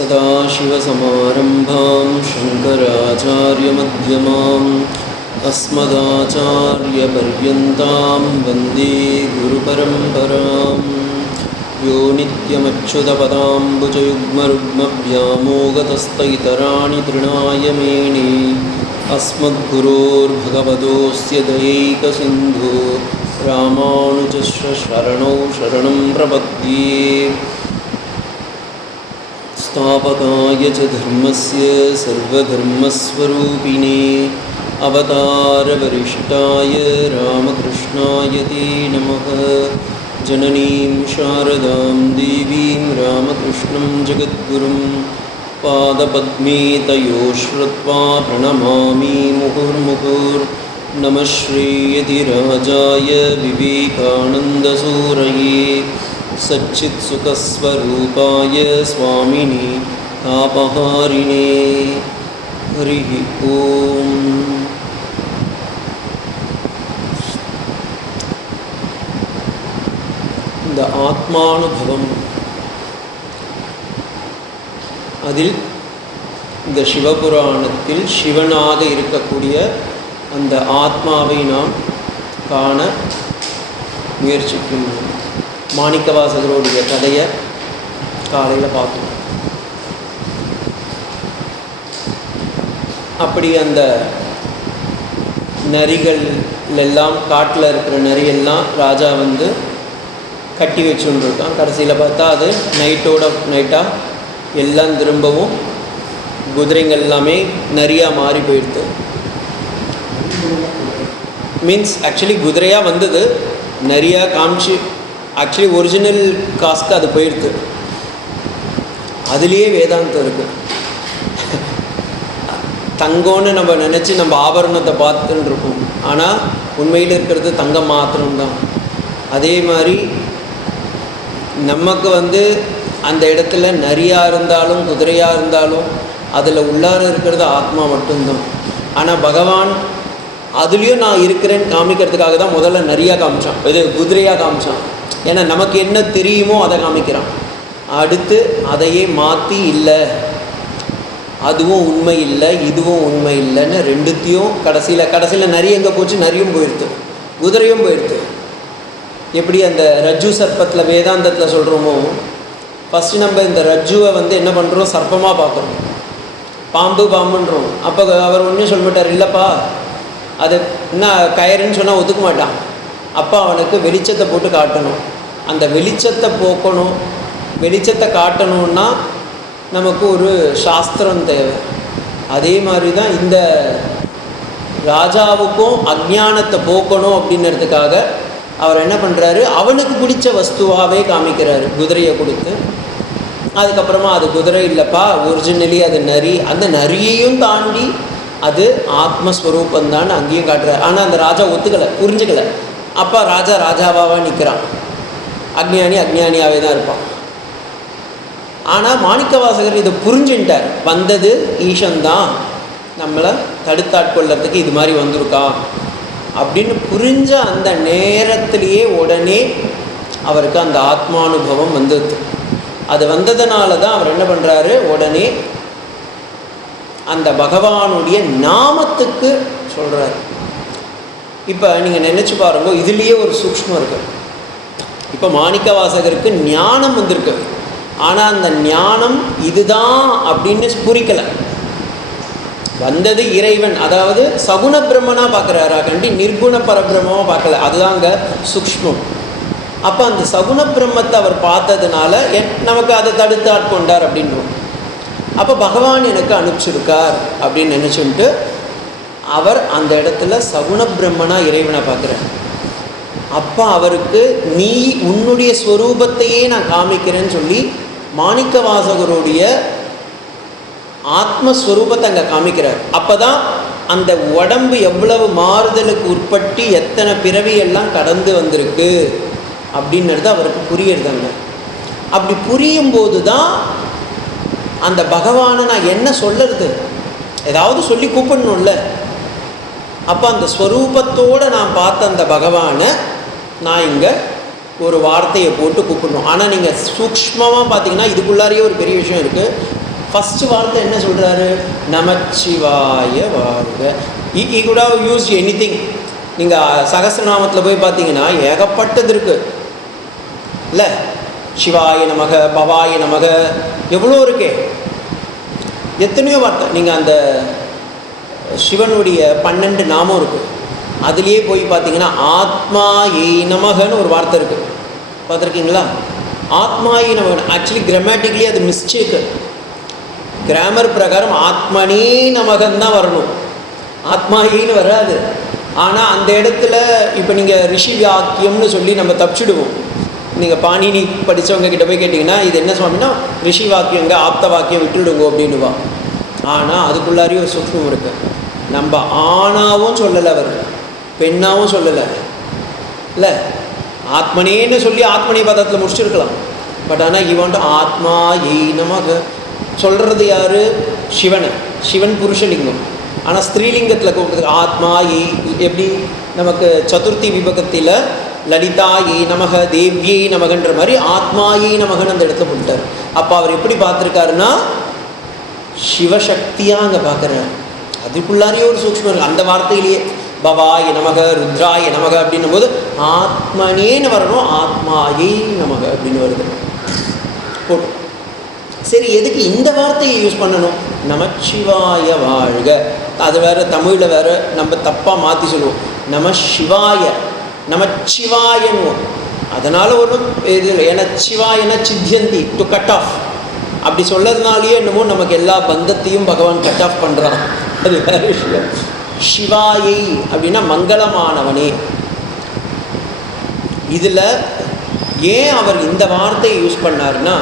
सदाशिवसमारम्भां शङ्कराचार्यमध्यमाम् अस्मदाचार्यपर्यन्तां वन्दे गुरुपरम्पराम्। यो नित्यमच्युतपदाम्बुजयुग्मरुग्मव्यामोगतस्तैतराणि तृणाय मेने अस्मद्गुरोर्भगवतोऽस्य दयैकसिन्धो रामानुजस्य शरणौ शरणं प्रपद्ये। स्थापकाय च धर्मस्य सर्वधर्मस्वरूपिणे अवतारवरिष्ठाय रामकृष्णाय ते नमः। जननीं शारदां देवीं रामकृष्णं जगद्गुरुं पादपद्मे तयो श्रुत्वा प्रणमामि मुहुर्मुहुर्नमः श्रीयतिराजाय विवेकानन्दसूरये सच्चित्सुखस्वरूपाय स्वामिने तापहारिणे। हरिः ओम्। இந்த ஆத்மானுபவம், அதில் இந்த சிவபுராணத்தில் சிவனாக இருக்கக்கூடிய அந்த ஆத்மாவை நாம் காண முயற்சிக்கின்றோம். மாணிக்கவாசகருடைய கதையை காலையில் பார்த்தோம். அப்படி அந்த நரிகள் எல்லாம், காட்டில் இருக்கிற நரியெல்லாம் ராஜா வந்து கட்டி வச்சுன்னு இருக்கான். கடைசியில் பார்த்தா அது நைட்டாக எல்லாம் திரும்பவும் குதிரைங்கள் எல்லாமே நரியாக மாறி போயிடுது. மீன்ஸ் ஆக்சுவலி குதிரையாக வந்தது, நரியாக காமிச்சு ஆக்சுவலி ஒரிஜினல் காஸ்க்கு அது போயிடுது. அதுலேயே வேதாந்தம் இருக்குது. தங்கம்னு நம்ம நினச்சி நம்ம ஆபரணத்தை பார்த்துன்னு இருக்கோம், ஆனால் உண்மையில் இருக்கிறது தங்கம் மாத்திரம்தான். அதே மாதிரி நமக்கு வந்து அந்த இடத்துல நரியாக இருந்தாலும் குதிரையாக இருந்தாலும் அதில் உள்ளார இருக்கிறது ஆத்மா மட்டும்தான். ஆனால் பகவான் அதுலேயும் நான் இருக்கிறேன்னு காமிக்கிறதுக்காக தான் முதல்ல நரியாக காமிச்சான், இது குதிரையாக காமிச்சான். ஏன்னா நமக்கு என்ன தெரியுமோ அதை காமிக்கிறான். அடுத்து அதையே மாற்றி இல்லை, அதுவும் உண்மை இல்லை இதுவும் உண்மை இல்லைன்னு ரெண்டுத்தையும் கடைசியில் நரி எங்கே போச்சு, நரியும் போயிடுது, குதிரையும் போயிடுது. எப்படி அந்த ரஜ்ஜு சர்ப்பத்தில் வேதாந்தத்தில் சொல்கிறோமோ, ஃபஸ்ட்டு நம்ம இந்த ரஜ்ஜுவை வந்து என்ன பண்ணுறோம், சர்ப்பமாக பார்க்குறோம், பாம்புன்றோம். அப்போ அவர் ஒன்றும் சொல்ல மாட்டார், இல்லைப்பா அது என்ன கயிறுன்னு சொன்னால் ஒத்துக்க மாட்டான். அப்போ அவனுக்கு வெளிச்சத்தை போட்டு காட்டணும். அந்த வெளிச்சத்தை போக்கணும், வெளிச்சத்தை காட்டணுன்னா நமக்கு ஒரு சாஸ்திரம் தேவை. அதே மாதிரி தான் இந்த ராஜாவுக்கும் அஞ்ஞானத்தை போக்கணும் அப்படின்றதுக்காக அவர் என்ன பண்ணுறாரு, அவனுக்கு பிடிச்ச வஸ்துவாகவே காமிக்கிறாரு, குதிரையை கொடுத்து. அதுக்கப்புறமா அது குதிரை இல்லைப்பா, ஒரிஜினலி அது நரி, அந்த நரியையும் தாண்டி அது ஆத்மஸ்வரூபந்தான் அங்கேயும் காட்டுறாரு. ஆனால் அந்த ராஜா ஒத்துக்கலை, புரிஞ்சுக்கலை. அப்போ ராஜாவாக நிற்கிறான், அக்ஞானியாகவே தான் இருப்பான். ஆனால் மாணிக்கவாசகர் இதை புரிஞ்சுட்டார், வந்தது ஈசன்தான், நம்மளை தடுத்தாட்கொள்ளறதுக்கு இது மாதிரி வந்திருக்கா அப்படின்னு புரிஞ்ச அந்த நேரத்திலேயே உடனே அவருக்கு அந்த ஆத்மானுபவம் வந்தது. அது வந்ததுனால தான் அவர் என்ன பண்ணுறாரு, உடனே அந்த பகவானுடைய நாமத்துக்கு சொல்கிறார். இப்போ நீங்கள் நினச்சி பாருங்க, இதுலேயே ஒரு சூக்ஷ்மம் இருக்குது. இப்போ மாணிக்கவாசகருக்கு ஞானம் வந்திருக்கு, ஆனால் அந்த ஞானம் இதுதான் அப்படின்னு புரிக்கலை. வந்தது இறைவன், அதாவது சகுண பிரம்மனாக பார்க்குறாரா கண்டி, நிர்குண பரபிரம்மமாக பார்க்கல. அதுதாங்க சூக்ஷ்மம். அப்போ அந்த சகுண பிரம்மத்தை அவர் பார்த்ததுனால நமக்கு அதை தடுத்து ஆட்கொண்டார் அப்படின்றோம். அப்போ பகவான் எனக்கு அனுப்பிச்சிருக்கார் அப்படின்னு நினச்சிட்டு அவர் அந்த இடத்துல சகுண பிரம்மனாக இறைவனை பார்க்குறார். அப்போ அவருக்கு நீ உன்னுடைய ஸ்வரூபத்தையே நான் காமிக்கிறேன்னு சொல்லி மாணிக்கவாசகருடைய ஆத்மஸ்வரூபத்தை அங்கே காமிக்கிறார். அப்போ தான் அந்த உடம்பு எவ்வளவு மாறுதலுக்கு உட்பட்டு எத்தனை பிறவியெல்லாம் கடந்து வந்திருக்கு அப்படின்றது அவருக்கு புரியுறதாங்க. அப்படி புரியும் போது தான் அந்த பகவானை நான் என்ன சொல்லுறது, ஏதாவது சொல்லி கூப்பிடணும்ல. அப்போ அந்த ஸ்வரூபத்தோடு நான் பார்த்த அந்த பகவானை நான் இங்கே ஒரு வார்த்தையை போட்டு கூப்பிடணும். ஆனால் நீங்கள் சூக்ஷ்மமாக பார்த்தீங்கன்னா இதுக்குள்ளாரையே ஒரு பெரிய விஷயம் இருக்குது. ஃபஸ்ட்டு வார்த்தை என்ன சொல்கிறாரு? நமச்சிவாய வாழ்க. ஈ குட் ஹவ் யூஸ்ட் எனிதிங். நீங்கள் சகஸ்ரநாமத்தில் போய் பார்த்தீங்கன்னா ஏகப்பட்டது இருக்குது இல்லை? சிவாய நமக, பவாய நமக, எவ்வளோ இருக்கே, எத்தனையோ வார்த்தை. நீங்கள் அந்த சிவனுடைய 12 நாமம் இருக்குது, அதுலேயே போய் பார்த்தீங்கன்னா ஆத்மா ஏ நமகன்னு ஒரு வார்த்தை இருக்குது, பார்த்துருக்கீங்களா? ஆத்மா ஏ நமகன். ஆக்சுவலி கிராமட்டிக்கலி அது மிஸ்டேக்கு. கிராமர் பிரகாரம் ஆத்மனே நமகன் தான் வரணும், ஆத்மாயின்னு வராது. ஆனால் அந்த இடத்துல இப்போ நீங்கள் ரிஷி வாக்கியம்னு சொல்லி நம்ம தப்பிச்சிடுவோம். நீங்கள் பாணினி படித்தவங்க கிட்ட போய் கேட்டிங்கன்னா இது என்ன சுவாமின்னா ரிஷி வாக்கியங்க, ஆப்த வாக்கியம் விட்டுடுங்க அப்படின்னுவா. ஆனால் அதுக்குள்ளாரையும் ஒரு சூக்ஷ்மம் இருக்குது. நம்ம ஆணாவும் சொல்லலை, அவர் பெண்ணாவும் சொல்லலை இல்லை. ஆத்மனேன்னு சொல்லி ஆத்மனே பதத்தில் முடிச்சிருக்கலாம். பட் ஆனால் இவன் ஆத்மா ஏய் நமக சொல்கிறது யார்? சிவனை. சிவன் புருஷலிங்கம். ஆனால் ஸ்திரீலிங்கத்தில் கூப்பிட்டு ஆத்மா ஏ. எப்படி நமக்கு சதுர்த்தி விபகத்தில் லலிதா ஏ நமக, தேவ்யே நமகன்ற மாதிரி ஆத்மா ஏ நமகன்னு அந்த இடத்துல போட்டார். அப்போ அவர் எப்படி பார்த்துருக்காருன்னா சிவசக்தியாக அங்கே பார்க்குறாரு. அதுக்குள்ளாரையே ஒரு சூக்ஷ்மம் இருக்குது அந்த வார்த்தையிலேயே. பவாய நமக, ருத்ராய நமக அப்படின்னும் போது ஆத்மனேன்னு வரணும், ஆத்மாயை நமக அப்படின்னு வருது போட்டு. சரி, எதுக்கு இந்த வார்த்தையை யூஸ் பண்ணணும்? நமச்சிவாய வாழ்க. அது வேறு தமிழில் வேறு நம்ம தப்பாக மாற்றி சொல்லுவோம். நம சிவாய, நமச்சிவாயன்னு. அதனால் ஒரு இது இல்லை. ஏன்னா சிவாயன சித்தியந்தி, டு கட் ஆஃப். அப்படி சொல்லறதுனாலேயே என்னமோ நமக்கு எல்லா பந்தத்தையும் பகவான் கட் ஆஃப் பண்ணுறான், அது வேறு விஷயம். சிவாயை அப்படின்னா மங்களமானவனே. இதில் ஏன் அவர் இந்த வார்த்தையை யூஸ் பண்ணார்னா,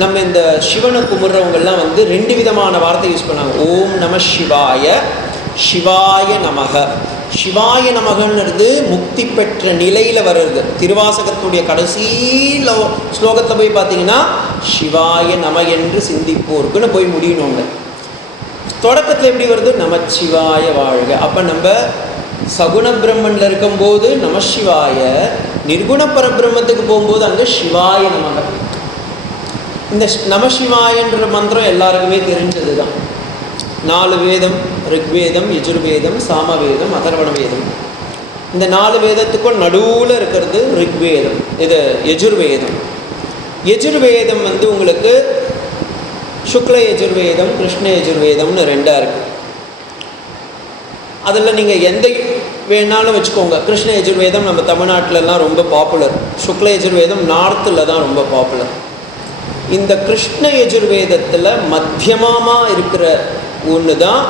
நம்ம இந்த சிவனை கும்பிட்றவங்கெல்லாம் வந்து 2 விதமான வார்த்தை யூஸ் பண்ணாங்க. ஓம் நம சிவாய, சிவாய நமக. சிவாய நமகன்றது முக்தி பெற்ற நிலையில் வர்றது. திருவாசகத்துடைய கடைசி ஸ்லோகத்தில் போய் பார்த்தீங்கன்னா சிவாய நம என்று சிந்திப்போருக்குன்னு போய் முடியணுங்க. தொடக்கத்தில் எப்படி வருது? நமச்சிவாய வாழ்க. அப்போ நம்ம சகுண பிரம்மனில் இருக்கும்போது நமசிவாய, நிர்குண பரபிரம்மத்துக்கு போகும்போது அங்கே சிவாய நமக. இந்த நமசிவாயன்ற மந்திரம் எல்லாருக்குமே தெரிஞ்சது தான். 4 வேதம், ரிக்வேதம், யஜுர்வேதம், சாமவேதம், அதர்வண வேதம். இந்த 4 வேதத்துக்கும் நடுவில் இருக்கிறது ரிக்வேதம், இது யஜுர்வேதம். யஜுர்வேதம் வந்து உங்களுக்கு சுக்ல யஜுர்வேதம், கிருஷ்ண யஜுர்வேதம்னு 2 இருக்குது. அதில் நீங்கள் எந்த வேணாலும் வச்சுக்கோங்க. கிருஷ்ண யஜுர்வேதம் நம்ம தமிழ்நாட்டிலலாம் ரொம்ப பாப்புலர். சுக்ல யஜுர்வேதம் நார்த்தில் தான் ரொம்ப பாப்புலர். இந்த கிருஷ்ண யஜுர்வேதத்தில் மத்தியமாக இருக்கிற ஒன்று தான்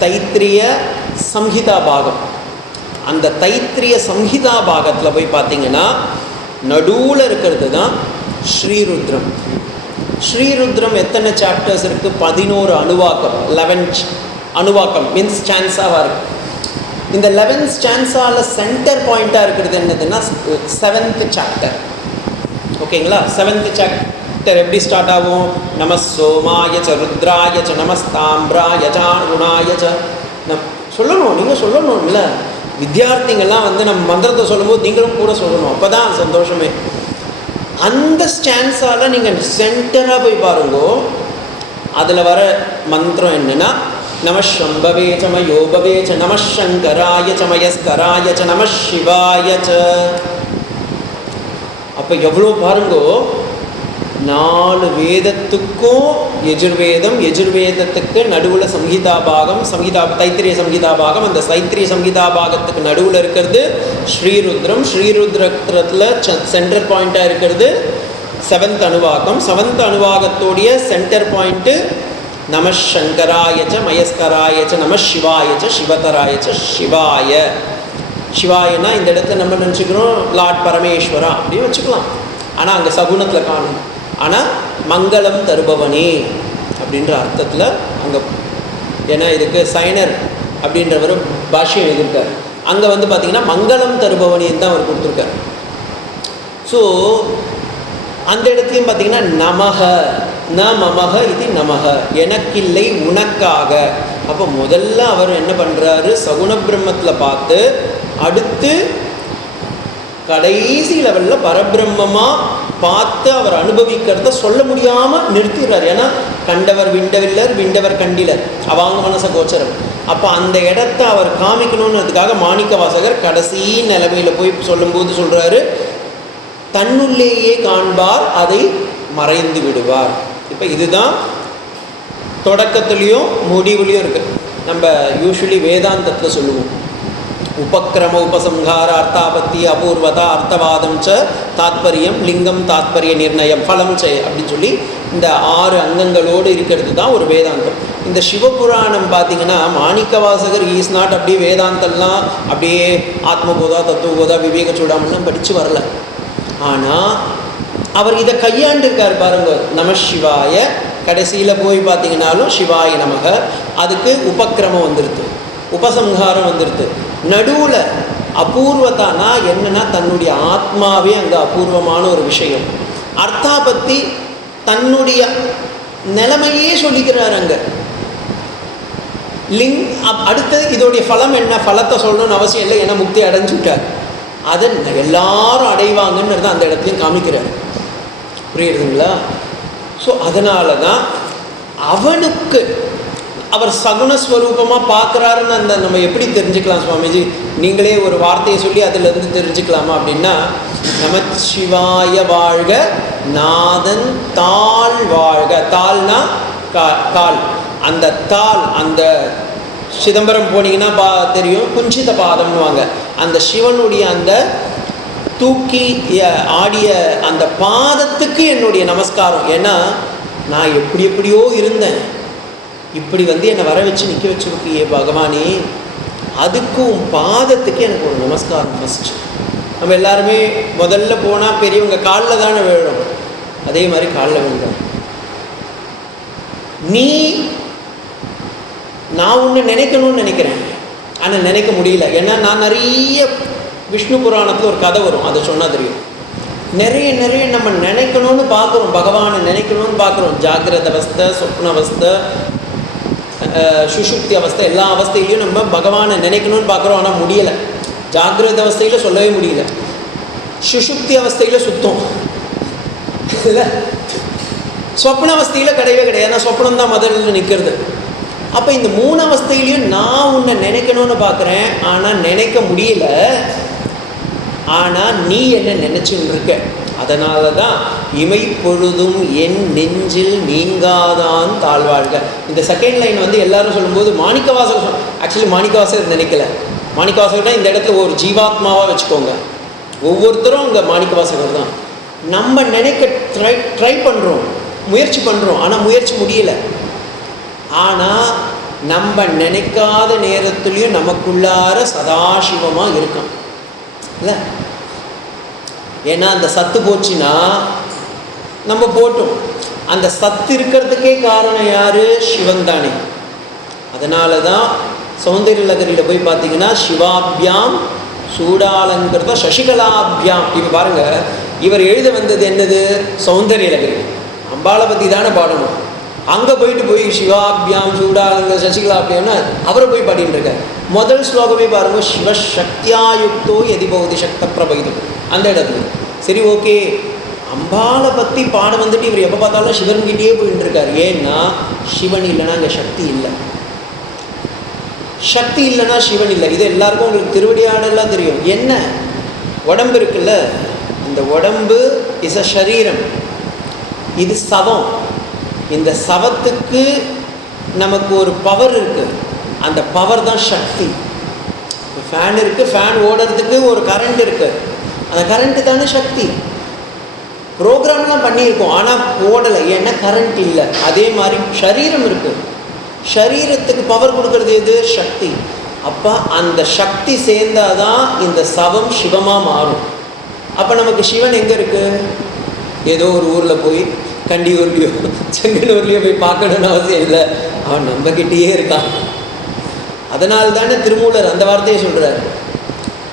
தைத்திரிய சம்ஹிதா பாகம். அந்த தைத்திரிய சம்ஹிதா பாகத்தில் போய் பார்த்தீங்கன்னா நடுவில் இருக்கிறது தான் ஸ்ரீருத்ரம். ஸ்ரீருத்ரம் எத்தனை சாப்டர்ஸ் இருக்குது? 11 அணுவாக்கம், 11 அணுவாக்கம் மீன்ஸ் ஸ்டான்ஸாவாக இருக்குது. இந்த 11 ஸ்டான்ஸாவில் சென்டர் பாயிண்ட்டாக இருக்கிறது என்னதுன்னா 7th சாப்டர். ஓகேங்களா? 7th சாப்டர் எப்படி ஸ்டார்ட் ஆகும்? நம சோமாய ச ருத்ராய ச நமஸ்தாம்பிராய ச குணாய ச. சொல்லணும், நீங்கள் சொல்லணும் இல்லை? வித்யார்த்திங்கள்லாம் வந்து நம்ம மந்திரத்தை சொல்லும்போது நீங்களும் கூட சொல்லணும், அப்போ தான் சந்தோஷமே. அந்த ஸ்டான்ஸால் நீங்கள் சென்டராக போய் பாருங்கோ. அதில் வர மந்திரம் என்னென்னா நம சம்பவே ச மயோபவே ச நம சங்கராய ச மயஸ்கராய ச நம சிவாய ச. அப்போ எவ்வளோ பாருங்கோ, 4 வேதத்துக்கும் யஜுர்வேதம், யஜுர்வேதத்துக்கு நடுவில் சம்ஹிதா பாகம், தைத்திரிய சம்ஹிதா பாகம். அந்த தைத்திரிய சம்ஹிதா பாகத்துக்கு நடுவில் இருக்கிறது ஸ்ரீருத்ரம். ஸ்ரீருத்ரத்தில் சென்டர் பாயிண்ட்டாக இருக்கிறது 7th அணுவாக்கம். 7th அணுவாகத்தோடைய சென்டர் பாயிண்ட்டு நம சங்கராய ச மயஸ்கராய ச நம சிவாய ச சிவதராய ச சிவாய. சிவாயனா இந்த இடத்துல நம்ம நினச்சிக்கிறோம் லார்ட் பரமேஸ்வரா அப்படின்னு வச்சுக்கலாம். ஆனால் அங்கே சகுனத்தில் காணும். ஆனால் மங்களம் தருபவனே அப்படின்ற அர்த்தத்தில் அங்கே, ஏன்னா இதுக்கு சைனர் அப்படின்றவர் பாஷ்யம் எழுதியிருக்கார். அங்கே வந்து பார்த்திங்கன்னா மங்களம் தருபவனேன்னு தான் அவர் கொடுத்துருக்கார். ஸோ அந்த இடத்துலையும் பார்த்திங்கன்னா நமக ந மமக இது நமக, எனக்கில்லை உனக்காக. அப்போ முதல்ல அவர் என்ன பண்ணுறாரு? சகுண பிரம்மத்தில் பார்த்து அடுத்து கடைசி லெவலில் பரபிரம்மமாக பார்த்து அவர் அனுபவிக்கிறத சொல்ல முடியாமல் நிறுத்திடுறார். ஏன்னா கண்டவர் விண்டவில்லர், விண்டவர் கண்டிலர், அவாங்க மனச கோச்சரம். அப்போ அந்த இடத்த அவர் காமிக்கணுன்றதுக்காக மாணிக்க வாசகர் கடைசி நிலைமையில் போய் சொல்லும்போது சொல்கிறாரு, தன்னுள்ளேயே காண்பார் அதை மறைந்து விடுவார். இப்போ இதுதான் தொடக்கத்துலேயும் முடிவுலையும் இருக்குது. நம்ம யூஸ்வலி வேதாந்தத்தில் சொல்லுவோம், உபக்கிரம உபசம்ஹார அர்த்தாபத்தி அபூர்வதா அர்த்தவாதம் ச தாத்பரியம் லிங்கம் தாத்பரிய நிர்ணயம் ஃபலம் செய் அப்படின்னு சொல்லி இந்த 6 அங்கங்களோடு இருக்கிறது தான் ஒரு வேதாந்தம். இந்த சிவபுராணம் பார்த்திங்கன்னா மாணிக்க வாசகர் இஸ் நாட் அப்படியே வேதாந்தம்லாம் அப்படியே ஆத்மபோதா தத்துவபோதா விவேக சூடாமல்லாம் படித்து வரல. ஆனால் அவர் இதை கையாண்டிருக்கார் பாருங்க. நம சிவாய கடைசியில் போய் பார்த்தீங்கன்னாலும் சிவாய நமக, அதுக்கு உபக்கிரமம் வந்துடுது, உபசம்ஹாரம் வந்துடுது. நடுவில் அபூர்வத்தானா என்னன்னா தன்னுடைய ஆத்மாவே அங்கே அபூர்வமான ஒரு விஷயம். அர்த்தாபத்தி தன்னுடைய நிலைமையே சொல்லிக்கிறார் அங்கே. அடுத்தது இதோடைய ஃபலம் என்ன, ஃபலத்தை சொல்லணும்னு அவசியம் இல்லை, ஏன்னா முக்தி அடைஞ்சுட்டார். அதை எல்லாரும் அடைவாங்கன்னு அந்த இடத்துலையும் காமிக்கிறார். புரியுதுங்களா? ஸோ அதனால தான் அவனுக்கு அவர் சகுணஸ்வரூபமாக பார்க்குறாருன்னு அந்த நம்ம எப்படி தெரிஞ்சுக்கலாம் சுவாமிஜி? நீங்களே ஒரு வார்த்தையை சொல்லி அதிலேருந்து தெரிஞ்சுக்கலாமா அப்படின்னா, நமச்சிவாய வாழ்க நாதன் தாள் வாழ்க. தாள்னா கால், அந்த தாள் அந்த சிதம்பரம் போனீங்கன்னா தெரியும், குஞ்சித பாதம்னுவாங்க. அந்த சிவனுடைய அந்த தூக்கி ஆடிய அந்த பாதத்துக்கு என்னுடைய நமஸ்காரம். ஏன்னா நான் எப்படியோ இருந்தேன், இப்படி என்னை வர வச்சு நிற்க வச்சுருக்கியே பகவானே, அதுக்கும் பாதத்துக்கு எனக்கு ஒரு நமஸ்காரம் ஃபஸ்ட்டு. நம்ம எல்லாருமே முதல்ல போனால் பெரியவங்க காலில் தானே விழும், அதே மாதிரி காலில் விழுந்தோம். நான் ஒன்று நினைக்கணும்னு நினைக்கிறேன், ஆனால் நினைக்க முடியல. ஏன்னா நான் நிறைய விஷ்ணு புராணத்தில் ஒரு கதை வரும், அதை சொன்னால் தெரியும். நிறைய நம்ம நினைக்கணும்னு பார்க்குறோம், பகவானை நினைக்கணும்னு பார்க்குறோம். ஜாகிரத அவஸ்தை, சொப்ன அவஸ்தை, சுஷுப்தி அவஸ்தை, எல்லா அவஸ்தையிலையும் நம்ம பகவானை நினைக்கணும்னு பார்க்குறோம், ஆனால் முடியலை. ஜாகிரத அவஸ்தையில் சொல்லவே முடியல, சுஷுப்தி அவஸ்தையில் சுத்தம் இல்லை, சொப்ன அவஸ்தையில் கிடையவே கிடையாது. ஏன்னா சொப்னம் தான் முதல்ல நிற்கிறது. அப்போ இந்த 3 அவஸ்தையிலையும் நான் உன்னை நினைக்கணும்னு பார்க்குறேன், ஆனால் நினைக்க முடியல. ஆனால் நீ என்ன நினச்சின்னு இருக்க. அதனால தான் இமை பொழுதும் என் நெஞ்சில் நீங்காதான் தாழ்வாழ்க. இந்த செகண்ட் லைன் எல்லாரும் சொல்லும்போது மாணிக்கவாசகர், ஆக்சுவலி மாணிக்கவாசகர் நினைக்கல. மாணிக்கவாசகர்னா இந்த இடத்துல ஒரு ஜீவாத்மாவாக வச்சுக்கோங்க. ஒவ்வொருத்தரும் அங்கே மாணிக்கவாசகர் தான். நம்ம நினைக்க ட்ரை பண்ணுறோம், முயற்சி பண்ணுறோம், ஆனால் முயற்சி முடியலை. ஆனால் நம்ம நினைக்காத நேரத்துலையும் நமக்குள்ளார சதாசிவமாக இருக்கும் இல்லை. ஏன்னா அந்த சத்து போச்சுன்னா நம்ம போட்டோம். அந்த சத்து இருக்கிறதுக்கே காரணம் யார்? சிவன் தானே. அதனால தான் சௌந்தர்ய லகரியில் போய் பார்த்தீங்கன்னா சிவாபியாம் சூடாலங்கிறத சசிகலாபியாம். இப்போ பாருங்கள், இவர் எழுத வந்தது என்னது? சௌந்தர்ய லகரி. அம்பாளை பற்றி தானே பாடணும். அங்கே போய் சிவாபியாம் சூடாலங்க சசிகலாபியாம்னா அவரை போய் பாடிட்டு இருக்கார். முதல் ஸ்லோகமே பாருங்கள், சிவசக்தியாயுக்தோ எதிபௌதி சக்த பிரபைதம். அந்த இடத்துல சரி ஓகே, அம்பாளை பற்றி பாட வந்துட்டு இவர் எப்போ பார்த்தாலும் சிவன்கிட்டயே போயிட்டு இருக்கார். ஏன்னா சிவன் இல்லைன்னா அங்கே சக்தி இல்லை, சக்தி இல்லைன்னா சிவன் இல்லை. இது எல்லாருக்கும் உங்களுக்கு திருவடியாடெல்லாம் தெரியும். என்ன உடம்பு இருக்குல்ல, இந்த உடம்பு இஸ் அ சரீரம், இது சவம். இந்த சவத்துக்கு நமக்கு ஒரு பவர் இருக்குது, அந்த பவர் தான் சக்தி. ஃபேன் இருக்குது, ஃபேன் ஓடுறதுக்கு ஒரு கரண்ட் இருக்குது, அந்த கரண்ட்டு தானே சக்தி. ப்ரோக்ராம்லாம் பண்ணியிருக்கோம், ஆனால் ஓடலை, ஏன்னா கரண்ட் இல்லை. அதே மாதிரி சரீரம் இருக்குது, சரீரத்துக்கு பவர் கொடுக்கறது எது? சக்தி. அப்போ அந்த சக்தி சேர்ந்தாதான் இந்த சவம் சிவமாக மாறும். அப்போ நமக்கு சிவன் எங்கே இருக்குது? ஏதோ ஒரு ஊரில் போய் கண்டியூர்லையோ செங்கனூர்லேயோ போய் பார்க்கணுன்னு அவசியம் இல்லை, அவன் நம்மக்கிட்டேயே இருக்கான். அதனால தானே திருமூலர் அந்த வார்த்தையை சொல்கிறார்.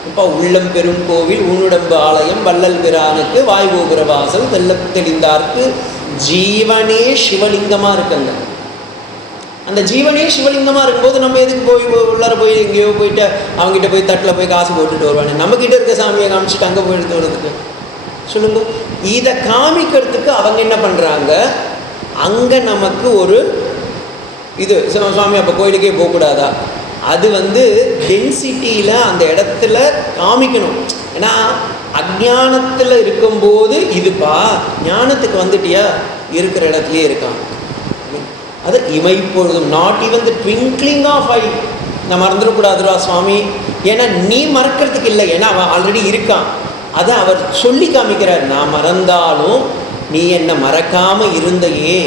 இப்போ உள்ளம் பெரும் கோவில் உன்னுடம்பு ஆலயம் வள்ளல் பிரானுக்கு வாய்கோபுர வாசல் வெள்ள தெளிந்தார்க்கு ஜீவனே சிவலிங்கமாக இருக்குங்க. அந்த ஜீவனே சிவலிங்கமாக இருக்கும்போது நம்ம எதுக்கு போய் உள்ளார போய் எங்கேயோ போயிட்டு அவங்ககிட்ட போய் தட்டில் போய் காசு போட்டுட்டு வருவாங்க? நம்மக்கிட்ட இருக்க சாமியை காமிச்சிட்டு அங்கே போய் எடுத்து வர்றதுக்கு சொல்லுங்க. இதை காமிக்கிறதுக்கு அவங்க என்ன பண்ணுறாங்க, அங்கே நமக்கு ஒரு இது சுவாமி அப்போ கோயிலுக்கே போகக்கூடாதா, அது டென்சிட்டியில் அந்த இடத்துல காமிக்கணும். ஏன்னா அஜானத்தில் இருக்கும்போது இதுப்பா, ஞானத்துக்கு வந்துட்டியா இருக்கிற இடத்துலையே இருக்கான். அது இமைப்பொழுதும், not even the twinkling of eye. நான் மறந்துடக்கூடாதுரா சுவாமி, ஏன்னா நீ மறக்கிறதுக்கு இல்லை, ஏன்னா அவன் ஆல்ரெடி இருக்கான். அதை அவர் சொல்லி காமிக்கிறார். நான் மறந்தாலும் நீ என்னை மறக்காமல் இருந்தையே,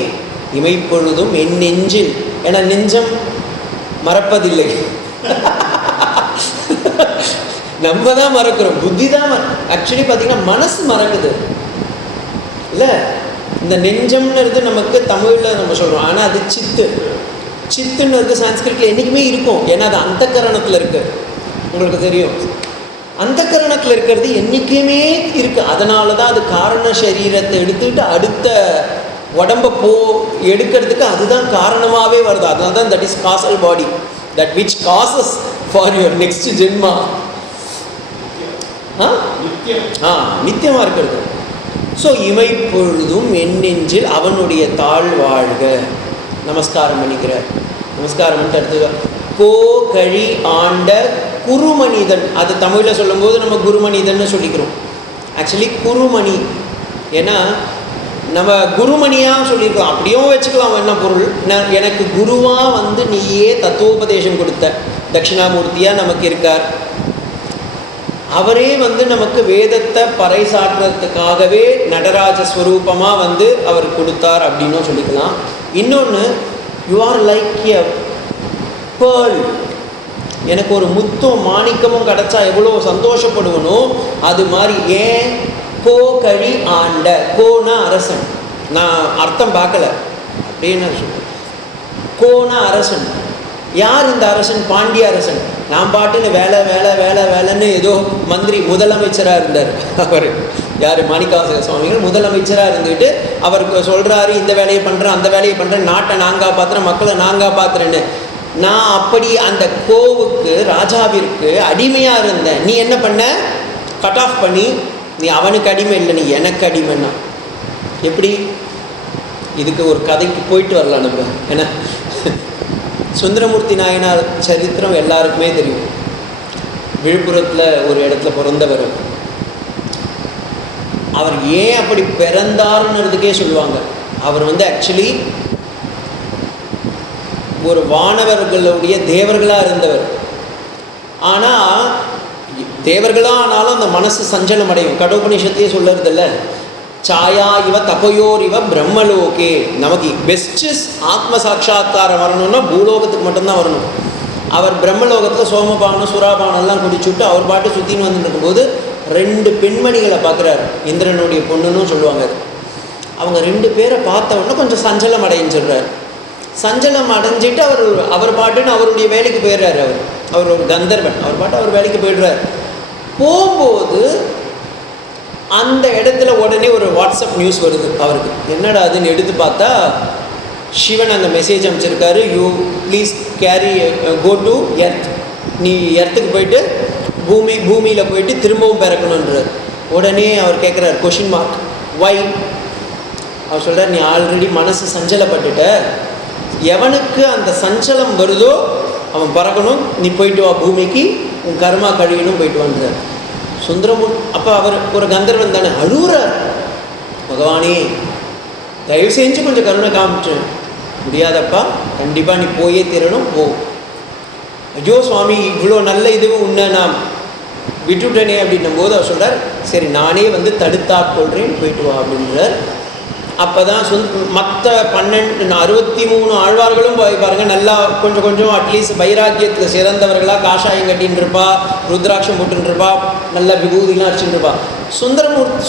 இமைப்பொழுதும் என் நெஞ்சில். ஏன்னா நெஞ்சம் மறப்பதில்லை, நம்ம தான் மறக்கிறோம், புத்தி தான். ஆக்சுவலி பார்த்தீங்கன்னா மனசு மறக்குது இல்லை. இந்த நெஞ்சம்ன்றது நமக்கு தமிழில் நம்ம சொல்கிறோம், ஆனால் அது சித்து. சித்துன்றது சான்ஸ்கிரிட்டில் என்றைக்குமே இருக்கும், ஏன்னா அது அந்த கரணத்தில் இருக்குது. உங்களுக்கு தெரியும், அந்த கரணத்தில் இருக்கிறது என்றைக்குமே இருக்குது. அதனால தான் அது காரண சரீரத்தை எடுத்துக்கிட்டு அடுத்த உடம்பை எடுக்கிறதுக்கு அதுதான் காரணமாகவே வருது. அதனால தான் that is castle body, that which causes for your next ஜென்மா. நித்தியமாக இருக்கிறது. ஸோ இமைப்பொழுதும் என் நெஞ்சில் அவனுடைய தாழ் வாழ்க. நமஸ்காரம் பண்ணிக்கிறார். நமஸ்காரம் பண்ணிட்டு அடுத்து கோ கழி ஆண்ட குருமனிதன். அது தமிழில் சொல்லும்போது நம்ம குருமனிதன்னு சொல்லிக்கிறோம். ஆக்சுவலி குருமணி, ஏன்னா நம்ம குருமணியாக சொல்லியிருக்கலாம், அப்படியும் வச்சுக்கலாம். என்ன பொருள், எனக்கு குருவாக நீயே தத்துவோபதேசம் கொடுத்த தட்சிணாமூர்த்தியாக நமக்கு இருக்கார். அவரே நமக்கு வேதத்தை பறைசாற்றுறதுக்காகவே நடராஜ ஸ்வரூபமாக அவர் கொடுத்தார் அப்படின்னும் சொல்லிக்கலாம். இன்னொன்று, you are like a pearl. எனக்கு ஒரு முத்தும் மாணிக்கமும் கிடச்சா எவ்வளோ சந்தோஷப்படுவனோ அது மாதிரி. ஏன் கோ கழி ஆண்ட, கோனா அரசன், நான் அர்த்தம் பார்க்கல அப்படின்னு சொல்லுவேன். கோனா அரசன். யார் இந்த அரசன்? பாண்டிய அரசன். நான் பாட்டுன்னு வேலை வேலை வேலை வேலைன்னு ஏதோ மந்திரி முதலமைச்சராக இருந்தார் அவர். யார்? மாணிக்கவாசக சுவாமிகள் முதலமைச்சராக இருந்துக்கிட்டு அவருக்கு சொல்கிறாரு, இந்த வேலையை பண்ணுறேன், அந்த வேலையை பண்ணுறேன், நாட்டை நான் காப்பாற்றுறேன், மக்களை நான் காப்பாற்றுறேன்னு. நான் அப்படி அந்த கோவுக்கு, ராஜாவிற்கு அடிமையாக இருந்தேன். நீ என்ன பண்ண? கட் ஆஃப் பண்ணி, நீ அவனுக்கு அடிமை இல்லை, நீ எனக்கு அடிமைன்னா எப்படி? இதுக்கு ஒரு கதைக்கு போயிட்டு வரலாம் நம்ம. ஏன்னா சுந்தரமூர்த்தி நாயனார் சரித்திரம் எல்லாருக்குமே தெரியும். விழுப்புரத்தில் ஒரு இடத்துல பிறந்தவர். அவர் ஏன் அப்படி பிறந்தாருன்றதுக்கே சொல்லுவாங்க. அவர் ஆக்சுவலி ஒரு வானவர்களுடைய தேவர்களாக இருந்தவர். ஆனால் தேவர்களாக ஆனாலும் அந்த மனசு சஞ்சலம் அடையும். கடோபனிஷத்தையே சொல்லுறதில்ல, சாயா இவ தபயோர் இவ பிரம்மலோகே. நமக்கு பெஸ்ட்டு ஆத்ம சாட்சா்காரம் வரணும்னா பூலோகத்துக்கு மட்டும்தான் வரணும். அவர் பிரம்மலோகத்தில் சோமபானம் சுறாபானெல்லாம் குடிச்சுட்டு அவர் பாட்டு சுற்றின்னு வந்துட்டு இருக்கும்போது 2 பெண்மணிகளை பார்க்குறாரு. இந்திரனுடைய பொண்ணுன்னு சொல்லுவாங்க. அவங்க 2 பேரை பார்த்த உடனே கொஞ்சம் சஞ்சலம் அடைஞ்சிடுறாரு. சஞ்சலம் அடைஞ்சிட்டு அவர் பாட்டுன்னு அவருடைய வேலைக்கு போயிடுறாரு. அவர் ஒரு கந்தர்வன். அவர் பாட்டு அவர் வேலைக்கு போயிடுறாரு. போகும்போது அந்த இடத்துல உடனே ஒரு வாட்ஸ்அப் நியூஸ் வருது அவருக்கு. என்னடா அதுன்னு எடுத்து பார்த்தா சிவன் அந்த மெசேஜ் அமைச்சிருக்காரு, you please carry go to earth. நீ எர்த்துக்கு போயிட்டு பூமியில் போயிட்டு திரும்பவும் பிறக்கணுன்றார். உடனே அவர் கேட்குறார், கொஷின் மார்க், வை? அவர் சொல்கிறார், நீ ஆல்ரெடி மனசு சஞ்சலப்பட்டுட்ட, எவனுக்கு அந்த சஞ்சலம் வருதோ அவன் பறக்கணும், நீ போயிட்டு வா பூமிக்கு, உன் கர்மா கழுவினும் போயிட்டு வந்துறார். சுந்தரமூர்த்தி அப்போ அவர் ஒரு கந்தர்வன் தானே, அழுகுறார், பகவானே தயவு செஞ்சு கொஞ்சம் கருணை காமிச்சு. முடியாதப்பா, கண்டிப்பாக நீ போயே தீரணும், போ. ஐயோ சுவாமி, இவ்வளோ நல்ல இதுவும் உன்னை நான் விட்டுட்டேனே அப்படின்னும் போது அவர் சொல்கிறார், சரி நானே தடுத்தாட்கொள்கிறேன், போயிட்டு வா அப்படின்றார். அப்போ தான் மற்ற 63 ஆழ்வார்களும் பாருங்கள், நல்லா கொஞ்சம் கொஞ்சம் அட்லீஸ்ட் வைராக்கியத்தில் சிறந்தவர்களாக காஷாயம் கட்டின்னு இருப்பா, ருத்ராட்சம் போட்டுருப்பா, நல்லா விபூதிலாம் அடிச்சுட்டுருப்பா.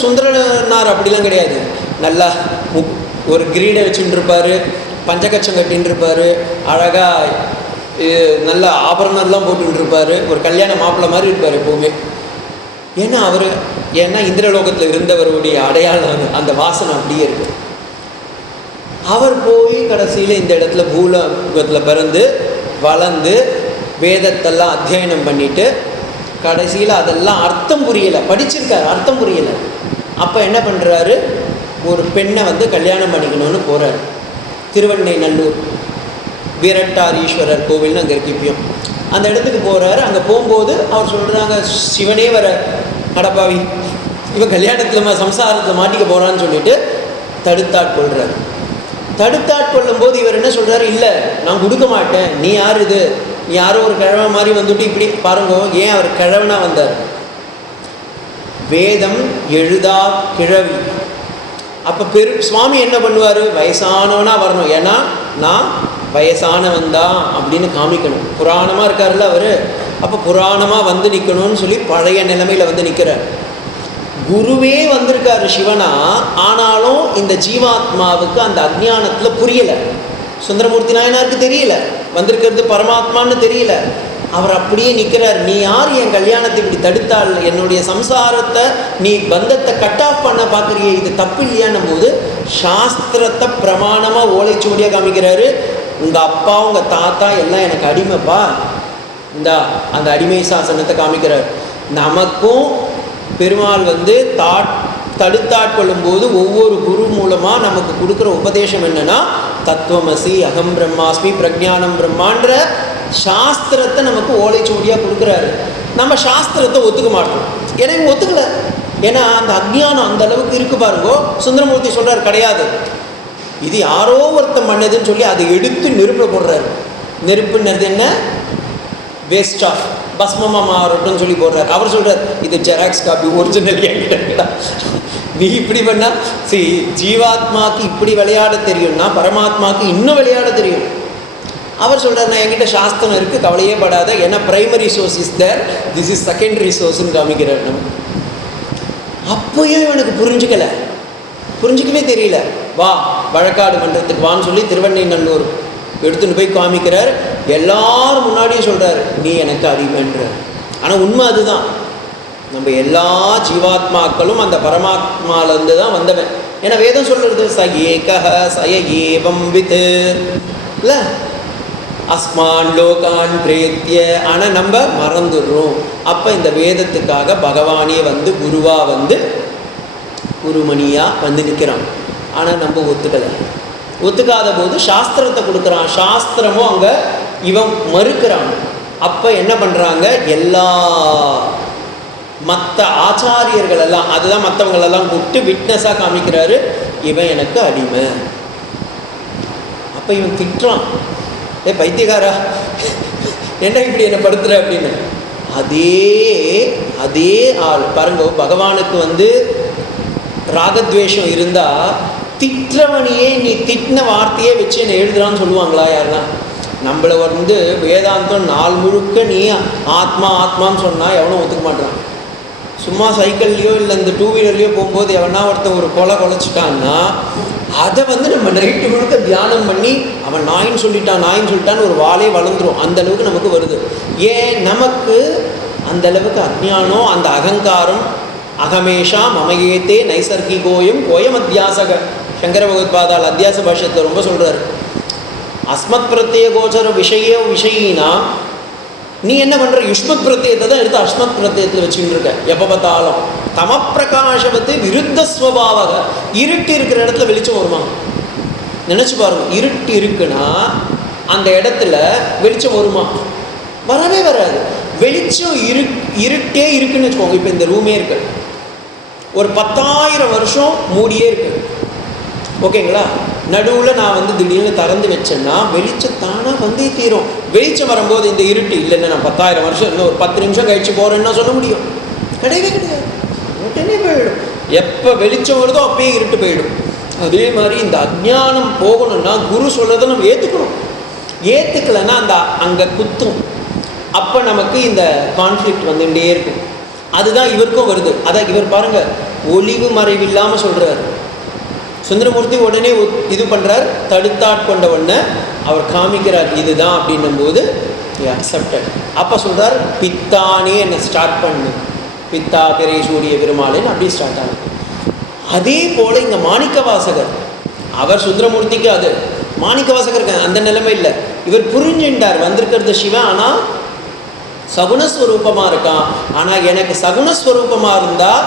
சுந்தரனார் அப்படிலாம் கிடையாது. நல்லா ஒரு கிரீடை வச்சுட்டு இருப்பார், பஞ்சகச்சம் கட்டின்னு இருப்பார், அழகாக நல்ல ஆபரணம்லாம் போட்டுட்டு இருப்பார், ஒரு கல்யாண மாப்பிள்ளை மாதிரி இருப்பார் எப்போவுமே. ஏன்னா இந்திரலோகத்தில் இருந்தவருடைய அடையாளம் அந்த வாசனை அப்படியே இருக்குது. அவர் போய் கடைசியில் இந்த இடத்துல பூலோகத்தில் பிறந்து வளர்ந்து வேதத்தெல்லாம் அத்தியனம் பண்ணிட்டு கடைசியில் அதெல்லாம் அர்த்தம் புரியலை, படிச்சிருக்காரு, அர்த்தம் புரியலை. அப்போ என்ன பண்ணுறாரு, ஒரு பெண்ணை வந்து கல்யாணம் பண்ணிக்கணும்னு போகிறார். திருவெண்ணைநல்லூர் வீரட்டாரீஸ்வரர் கோவில்னு அங்கே இருக்கு இப்பயும். அந்த இடத்துக்கு போகிறாரு. அங்கே போகும்போது அவர் சொல்கிறாங்க, சிவனே வர அடப்பாவி இவன் கல்யாணத்தில் சம்சாரத்தில் மாட்டிக்க போகிறான்னு சொல்லிட்டு தடுத்தாட்கொள்கிறார். தடுத்தாட்கொள்ளும் போது இவர் என்ன சொல்கிறாரு, இல்லை நான் கொடுக்க மாட்டேன், நீ யார் இது, நீ யாரோ ஒரு கிழவன் மாதிரி வந்துட்டு இப்படி பாருங்க. ஏன் அவர் கிழவனாக வந்தார்? வேதம் எழுதா கிழவி. அப்போ சுவாமி என்ன பண்ணுவார், வயசானவனாக வரணும். ஏன்னா நான் வயசானவன் தான் அப்படின்னு காமிக்கணும். புராணமாக இருக்கார்ல அவர், அப்போ புராணமாக வந்து நிற்கணும்னு சொல்லி பழைய நிலைமையில் வந்து நிற்கிறார். குருவே வந்திருக்காரு சிவனா, ஆனாலும் இந்த ஜீவாத்மாவுக்கு அந்த அஜ்ஞானத்தில் புரியலை. சுந்தரமூர்த்தி நாயனாருக்கு தெரியல வந்திருக்கிறது பரமாத்மான்னு தெரியல. அவர் அப்படியே நிற்கிறார். நீ யார் என் கல்யாணத்தை இப்படி தடுத்தால், என்னுடைய சம்சாரத்தை நீ பந்தத்தை கட் ஆஃப் பண்ண பார்க்குறியே, இது தப்பு இல்லையான்னும் போது சாஸ்திரத்தை பிரமாணமாக ஓலைச்சுவடியாக காமிக்கிறாரு. உங்கள் அப்பா உங்கள் தாத்தா எல்லாம் எனக்கு அடிமைப்பா, இந்தா அந்த அடிமை சாசனத்தை காமிக்கிறார். நமக்கும் பெருமாள் வந்து தடுத்தாட்கொள்ளும் போது ஒவ்வொரு குரு மூலமாக நமக்கு கொடுக்குற உபதேசம் என்னென்னா, தத்துவமசி, அகம் பிரம்மாஸ்மி, பிரஜானம் பிரம்மான்ற சாஸ்திரத்தை நமக்கு ஓலைச்சுவடியாக கொடுக்குறாரு. நம்ம சாஸ்திரத்தை ஒத்துக்க மாட்டோம். எனக்கு ஒத்துக்கலை. ஏன்னா அந்த அஜ்ஞானம் அந்த அளவுக்கு இருக்கு பாருங்கோ. சுந்தரமூர்த்தி சொல்கிறார், கிடையாது, இது யாரோ ஒருத்தம் பண்ணதுன்னு சொல்லி அதை எடுத்து நெருப்பில் போடுறாரு. நெருப்புன்றது என்ன, வேஸ்ட் ஆஃப் பஸ்மமாக மாறட்டும்னு சொல்லி போடுறாரு. அவர் சொல்கிறார், இது ஜெராக்ஸ் காப்பி, ஒரிஜினல் என்கிட்ட நீ இப்படி பண்ணால் ஜீவாத்மாவுக்கு இப்படி விளையாட தெரியும்னா பரமாத்மாவுக்கு இன்னும் விளையாட தெரியும். அவர் சொல்கிறார், நான் என்கிட்ட சாஸ்திரம் இருக்குது, கவலையே படாத, ஏன்னா primary source is there, this is secondary சோர்ஸ்ன்னு காமிக்கிறார் நம்ம. அப்போயும் இவனுக்கு புரிஞ்சிக்கவே தெரியல. வா வழக்காடு பண்ணுறதுக்கு வான்னு சொல்லி திருவெண்ணைநல்லூர் எடுத்துன்னு போய் காமிக்கிறார். எல்லாரும் முன்னாடியும் சொல்கிறார், நீ எனக்கு அடிமைன்றார். ஆனால் உண்மை அதுதான். நம்ம எல்லா ஜீவாத்மாக்களும் அந்த பரமாத்மாவிலேருந்து தான் வந்தவன். ஏன்னா வேதம் சொல்கிறது, ச ஏகஹ சய ஏவம் வித் இல்லை, அஸ்மான் லோகான் பிரேத்திய. ஆனால் நம்ம மறந்துடுறோம். அப்போ இந்த வேதத்துக்காக பகவானே வந்து குருவாக வந்து குருமணியாக வந்து நிற்கிறான். ஆனால் நம்ம ஒத்துக்காத போது சாஸ்திரத்தை கொடுக்குறான். சாஸ்திரமும் அங்கே இவன் மறுக்கிறான். அப்போ என்ன பண்ணுறாங்க, எல்லா மற்ற ஆச்சாரியர்கள் எல்லாம், அதுதான் மற்றவங்களெல்லாம் கூப்பிட்டு விட்னஸாக காமிக்கிறாரு, இவன் எனக்கு அடிமை. அப்போ இவன் திட்டுறான், பைத்தியக்காரா என்ன இப்படி என்னை படுத்துற அப்படின்னு. அதே ஆள் பாருங்க, பகவானுக்கு வந்து ராகத்வேஷம் இருந்தால் திட்டவனையே நீ திட்டின வார்த்தையே வச்சு என்னை எழுதுறான்னு சொல்லுவாங்களா யாருன்னா? நம்மளை வந்து வேதாந்தம் நாள் முழுக்க நீ ஆத்மா ஆத்மான்னு சொன்னால் எவனும் ஒத்துக்க மாட்டான். சும்மா சைக்கிள்லையோ இல்லை இந்த டூ வீலர்லையோ போகும்போது எவனா ஒருத்தன் ஒரு கொலைச்சிட்டான்னா அதை வந்து நம்ம நைட்டு முழுக்க தியானம் பண்ணி அவன் நாயின்னு சொல்லிட்டான்னு ஒரு வாளே வளர்ந்துடும். அந்த அளவுக்கு நமக்கு வருது. ஏன் நமக்கு அந்த அளவுக்கு அஜ்ஞானம், அந்த அகங்காரம். அகமேஷா மமயேத்தே நைசர்கிகோயம் கோயம் அத்தியாசக. சங்கர பகவத்பாதால் அத்தியாச பாஷ்யத்தில் ரொம்ப சொல்கிறார், அஸ்மத் பிரத்யேக கோச்சர விஷயினா நீ என்ன பண்ணுற, யுஷ்மத் பிரத்யத்தை தான் எடுத்து அஸ்மத் பிரத்யத்தில் வச்சுக்கிட்டு இருக்க. எப்போ பார்த்தாலும் தமப்பிரகாசவத்து விருத்த ஸ்வபாவக. இருட்டு இருக்கிற இடத்துல வெளிச்சம் வருமா? நினச்சி பாருங்க, இருட்டு இருக்குன்னா அந்த இடத்துல வெளிச்சம் வருமா? வரவே வராது. வெளிச்சம் இருட்டே இருக்குன்னு வச்சுக்கோங்க. இப்போ இந்த ரூமே இருக்கு, ஒரு 10,000 வருஷம் மூடியே இருக்கு, ஓகேங்களா? நடுவில் நான் வந்து திடீர்னு திறந்து வச்சேன்னா வெளிச்சம் தானாக வந்தே தீரும். வெளிச்சம் வரும்போது இந்த இருட்டு இல்லைன்னா நான் 10,000 வருஷம் இன்னும் ஒரு 10 நிமிஷம் கழிச்சு போகிறேன்னா சொல்ல முடியும்? கிடையவே கிடையாது. உடனே போயிடும். எப்போ வெளிச்சம் வருதோ அப்பயே இருட்டு போயிடும். அதே மாதிரி இந்த அஜ்ஞானம் போகணும்னா குரு சொல்கிறத நம்ம ஏற்றுக்கணும். ஏற்றுக்கலைன்னா அந்த அங்கே குத்தும். அப்போ நமக்கு இந்த கான்ஃப்ளிக்ட் வந்துகிட்டே இருக்கும். அதுதான் இவருக்கும் வருது. அதான் இவர் பாருங்கள், ஒளிவு மறைவு இல்லாமல் சொல்கிறார். சுந்தரமூர்த்தி உடனே இது பண்ணுறார், தடுத்தாட்கொண்ட உடனே அவர் காமிக்கிறார் இதுதான் அப்படின்னும் போது அக்செப்டட். அப்போ சொல்கிறார், பித்தானே என்னை ஸ்டார்ட் பண்ணு, பித்தா திரை சூரிய பெருமாளேன்னு அப்படி ஸ்டார்ட் ஆகுது. அதே போல் இங்கே மாணிக்க வாசகர், அவர் சுந்தரமூர்த்திக்கு அது மாணிக்க வாசகருக்கு அந்த நிலைமை இல்லை. இவர் புரிஞ்சுட்டார் வந்திருக்கிறது சிவன், ஆனால் சகுணஸ்வரூபமாக இருக்கான். ஆனால் எனக்கு சகுணஸ்வரூபமாக இருந்தால்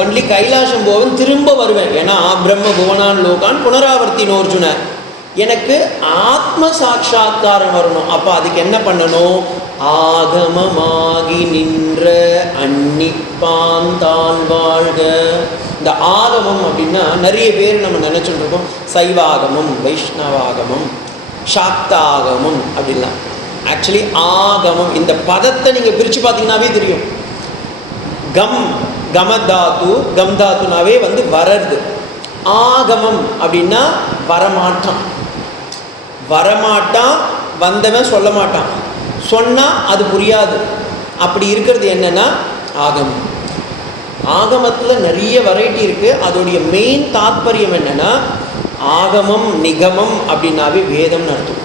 ஒன்லி கைலாசம் போவேன், திரும்ப வருவேன். ஏன்னா பிரம்ம புவனான் லோகான் புனராவர்த்தினோர்ஜுன, எனக்கு ஆத்ம சாட்சா்காரம் வரணும். அப்போ அதுக்கு என்ன பண்ணணும்? ஆகமமாகி நின்ற அன்னிப்பாந்தாள் வாழ்க. இந்த ஆகமம் அப்படின்னா நிறைய பேர் நம்ம நினச்சிட்டு இருக்கோம் சைவாகமம், வைஷ்ணவாகமம், சாக்தாகமம் அப்படிலாம். ஆக்சுவலி ஆகமம் இந்த பதத்தை நீங்கள் பிரித்து பார்த்தீங்கன்னாவே தெரியும். கமதாத்து, கம்தாத்துனாவே வரது. ஆகமம் அப்படின்னா வரமாட்டான், வரமாட்டான், வந்தவன் சொல்ல மாட்டான், சொன்னால் அது புரியாது. அப்படி இருக்கிறது என்னன்னா ஆகமம். ஆகமத்தில் நிறைய வெரைட்டி இருக்குது. அதோடைய மெயின் தாத்பரியம் என்னென்னா ஆகமம் நிகமம் அப்படின்னாவே வேதம்னு அர்த்தம்.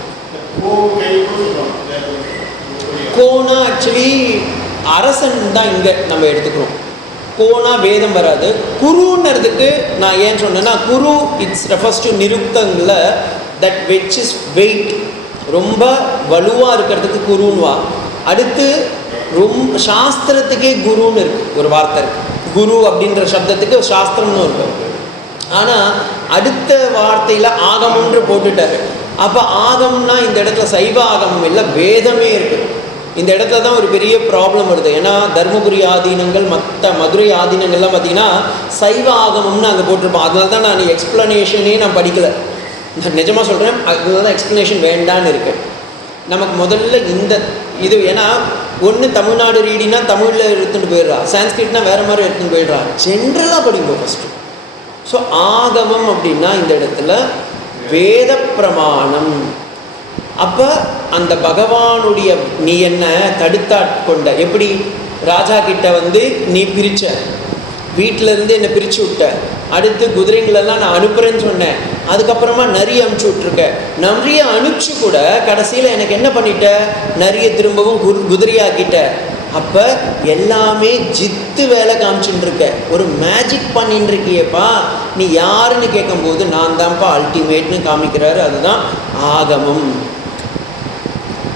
கோனா ஆக்சுவலி அரசன் தான் இங்கே நம்ம எடுத்துக்கிறோம். கோனா வேதம் வராது. குருன்னதுக்கு நான் ஏன் சொன்னேன்னா, குரு இட்ஸ் ரெஃபர்ஸ் டு நிருக்தங்கள தட் விச் இஸ் வெயிட், ரொம்ப வலுவாக இருக்கிறதுக்கு குருன்வா. அடுத்து ரொம்ப சாஸ்திரத்துக்கே குருன்னு இருக்குது ஒரு வார்த்தை இருக்குது. குரு அப்படின்ற சப்தத்துக்கு சாஸ்திரம்னு இருக்கும். ஆனால் அடுத்த வார்த்தையில் ஆகமம்ன்று போட்டுட்டாரு. அப்போ ஆகம்னா இந்த இடத்துல சைவ ஆகமம் இல்லை, வேதமே இருக்குது. இந்த இடத்துல தான் ஒரு பெரிய ப்ராப்ளம் வருது. ஏன்னா தர்மபுரி ஆதீனங்கள் மற்ற மதுரை ஆதீனங்கள்லாம் பார்த்திங்கன்னா சைவ ஆகமம்னு அங்கே போட்டிருப்போம். அதனால தான் நான் எக்ஸ்ப்ளனேஷனே நான் படிக்கலை. நான் நிஜமாக சொல்கிறேன், அதனால தான் எக்ஸ்ப்ளனேஷன் வேண்டான்னு இருக்கு. நமக்கு முதல்ல இந்த இது, ஏன்னா ஒன்று தமிழ்நாடு ரீடினா தமிழில் எடுத்துகிட்டு போயிடுறா, சான்ஸ்கிரிட்னா வேறு மாதிரி எடுத்துகிட்டு போயிடுறா. ஜென்ரலாக படிக்கும் ஃபஸ்ட்டு. ஸோ ஆகமம் அப்படின்னா இந்த இடத்துல வேத பிரமாணம். அப்போ அந்த பகவானுடைய நீ என்ன தடுத்தாட்கொண்ட, எப்படி ராஜா கிட்ட நீ பிரித்த வீட்டிலேருந்து என்னை பிரித்து விட்ட, அடுத்து குதிரைங்களெல்லாம் நான் அனுப்புகிறேன்னு சொன்னேன், அதுக்கப்புறமா நிறைய அனுப்பிச்சி விட்ருக்க, நிறைய அனுப்பிச்சு கூட கடைசியில் எனக்கு என்ன பண்ணிட்ட, நிறைய திரும்பவும் குதிரையாக்கிட்ட. அப்போ எல்லாமே ஜித்து வேலை காமிச்சுட்டுருக்க, ஒரு மேஜிக் பண்ணின்னு இருக்கியப்பா, நீ யாருன்னு கேட்கும்போது நான் தான்ப்பா அல்டிமேட்னு காமிக்கிறாரு. அதுதான் ஆகமம்.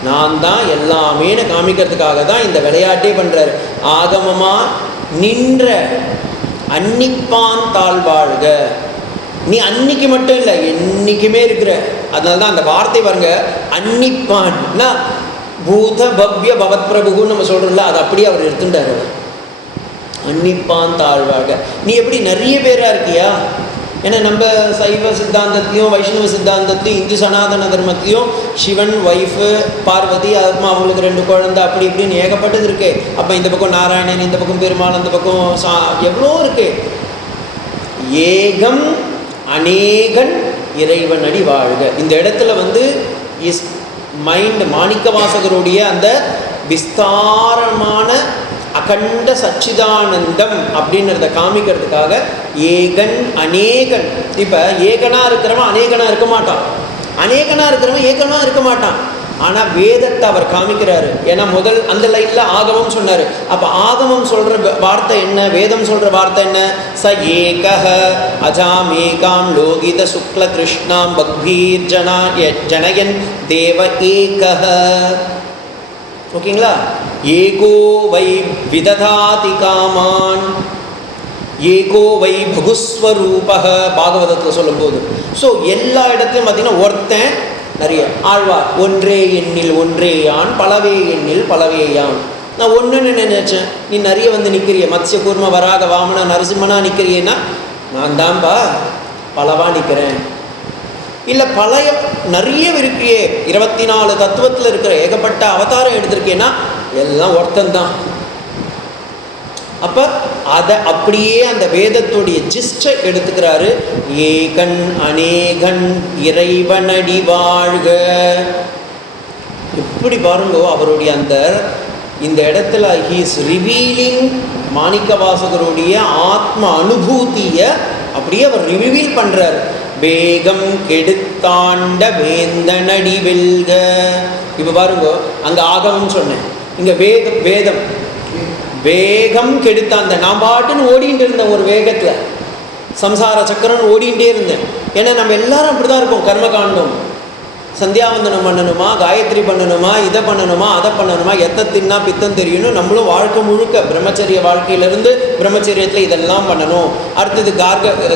நான் தான் எல்லாமேன்னு காமிக்கிறதுக்காக தான் இந்த விளையாட்டே பண்ணுறாரு. ஆகமமாக நின்ற அன்னிப்பான் தாழ்வாழ்க. நீ அன்னைக்கு மட்டும் இல்லை, என்றைக்குமே இருக்கிற. அதனால தான் அந்த வார்த்தை பாருங்க, அன்னிப்பான்னா பூத பவ்ய பவத் பிரபுன்னு நம்ம சொல்கிறோம்ல, அது அப்படியே அவர் எடுத்துட்டார். அவர் அன்னிப்பான் தாழ்வாழ்க. நீ எப்படி நிறைய பேராக இருக்கியா? ஏன்னா நம்ம சைவ சித்தாந்தத்துலேயும் வைஷ்ணவ சித்தாந்தத்துலையும் இந்து சனாதன தர்மத்துலேயும் சிவன் ஒய்ஃபு பார்வதி, அதுமா அவங்களுக்கு 2 குழந்தை, அப்படி இப்படின்னு ஏகப்பட்டது இருக்கு. அப்போ இந்த பக்கம் நாராயணன், இந்த பக்கம் பெருமாள், அந்த பக்கம் எவ்வளோ இருக்கு. ஏகம் அநேகன் இறைவன் அடி வாழ்க. இந்த இடத்துல இஸ் மைண்ட் மாணிக்க வாசகருடைய அந்த விஸ்தாரமான அகண்ட சச்சிதானந்தம் அப்படின்றத காமிக்கிறதுக்காக ஏகன் அநேகன். இப்போ ஏகனாக இருக்கிறவன் அநேகனாக இருக்க மாட்டான், அநேகனாக இருக்கிறவன் ஏகனாக இருக்க மாட்டான். ஆனால் வேதத்தை அவர் காமிக்கிறாரு. ஏன்னா முதல் அந்த லைனில் ஆகமம் சொன்னார். அப்போ ஆகமம் சொல்கிற வார்த்தை என்ன, வேதம் சொல்கிற வார்த்தை என்ன? ச ஏகஹ அஜாம் ஏகாம் லோகித சுக்ல கிருஷ்ணாம் பக்வீர் ஜனயன் தேவ ஏகஹ. ஓகேங்களா? ஏகோ வை விததாதி காமான் ஏகோ வை பகுஸ்வரூபக பாகவதத்தில் சொல்லும்போது. ஸோ எல்லா இடத்துலையும் பார்த்தீங்கன்னா ஒருத்தன் நிறைய ஆழ்வார் ஒன்றே எண்ணில் ஒன்றேயான் பலவே எண்ணில் பலவேயான். நான் ஒன்றுன்னு நினைச்சேன், நீ நிறைய நிற்கிறிய, மத்ஸ்ய கூர்ம வராக வாமன நரசிம்மனா நிற்கிறியேன்னா நான் தான்பா பலவா நிற்கிறேன். இல்லை பழைய நிறைய இருக்கியே, 24 தத்துவத்தில் இருக்கிற ஏகப்பட்ட அவதாரம் எடுத்திருக்கேன்னா எல்லாம் ஒருத்தந்தான். அப்போ அதை அப்படியே அந்த வேதத்துடைய ஜிஸ்டை எடுத்துக்கிறாரு. ஏகன் அநேகன் இறைவனடி வாழ்க. எப்படி பாருங்கோ அவருடைய அந்த இந்த இடத்துல ஹீ இஸ் ரிவீலிங் மாணிக்க வாசகருடைய ஆத்ம அனுபூதியை அப்படியே அவர் ரிவீல் பண்ணுறார். வேகம் கெடுத்தாண்ட வேந்தனடி வெல்க. இப்போ பாருங்கோ, அங்கே ஆகமம் சொன்னேன், இங்கே வேதம் வேகம் கெடுத்தாந்த. நான் பாட்டுன்னு ஓடிட்டு இருந்தேன் ஒரு வேகத்தில், சம்சார சக்கரம்னு ஓடிகிட்டே இருந்தேன். ஏன்னா நம்ம எல்லாரும் அப்படி தான் இருக்கோம். கர்மகாண்டம் சந்தியாவந்தனம் பண்ணணுமா, காயத்ரி பண்ணணுமா, இதை பண்ணணுமா, அதை பண்ணணுமா, எத்தை தின்னா பித்தம் தெரியணும். நம்மளும் வாழ்க்கை முழுக்க பிரம்மச்சரிய வாழ்க்கையிலேருந்து பிரம்மச்சரியத்தில் இதெல்லாம் பண்ணணும், அடுத்தது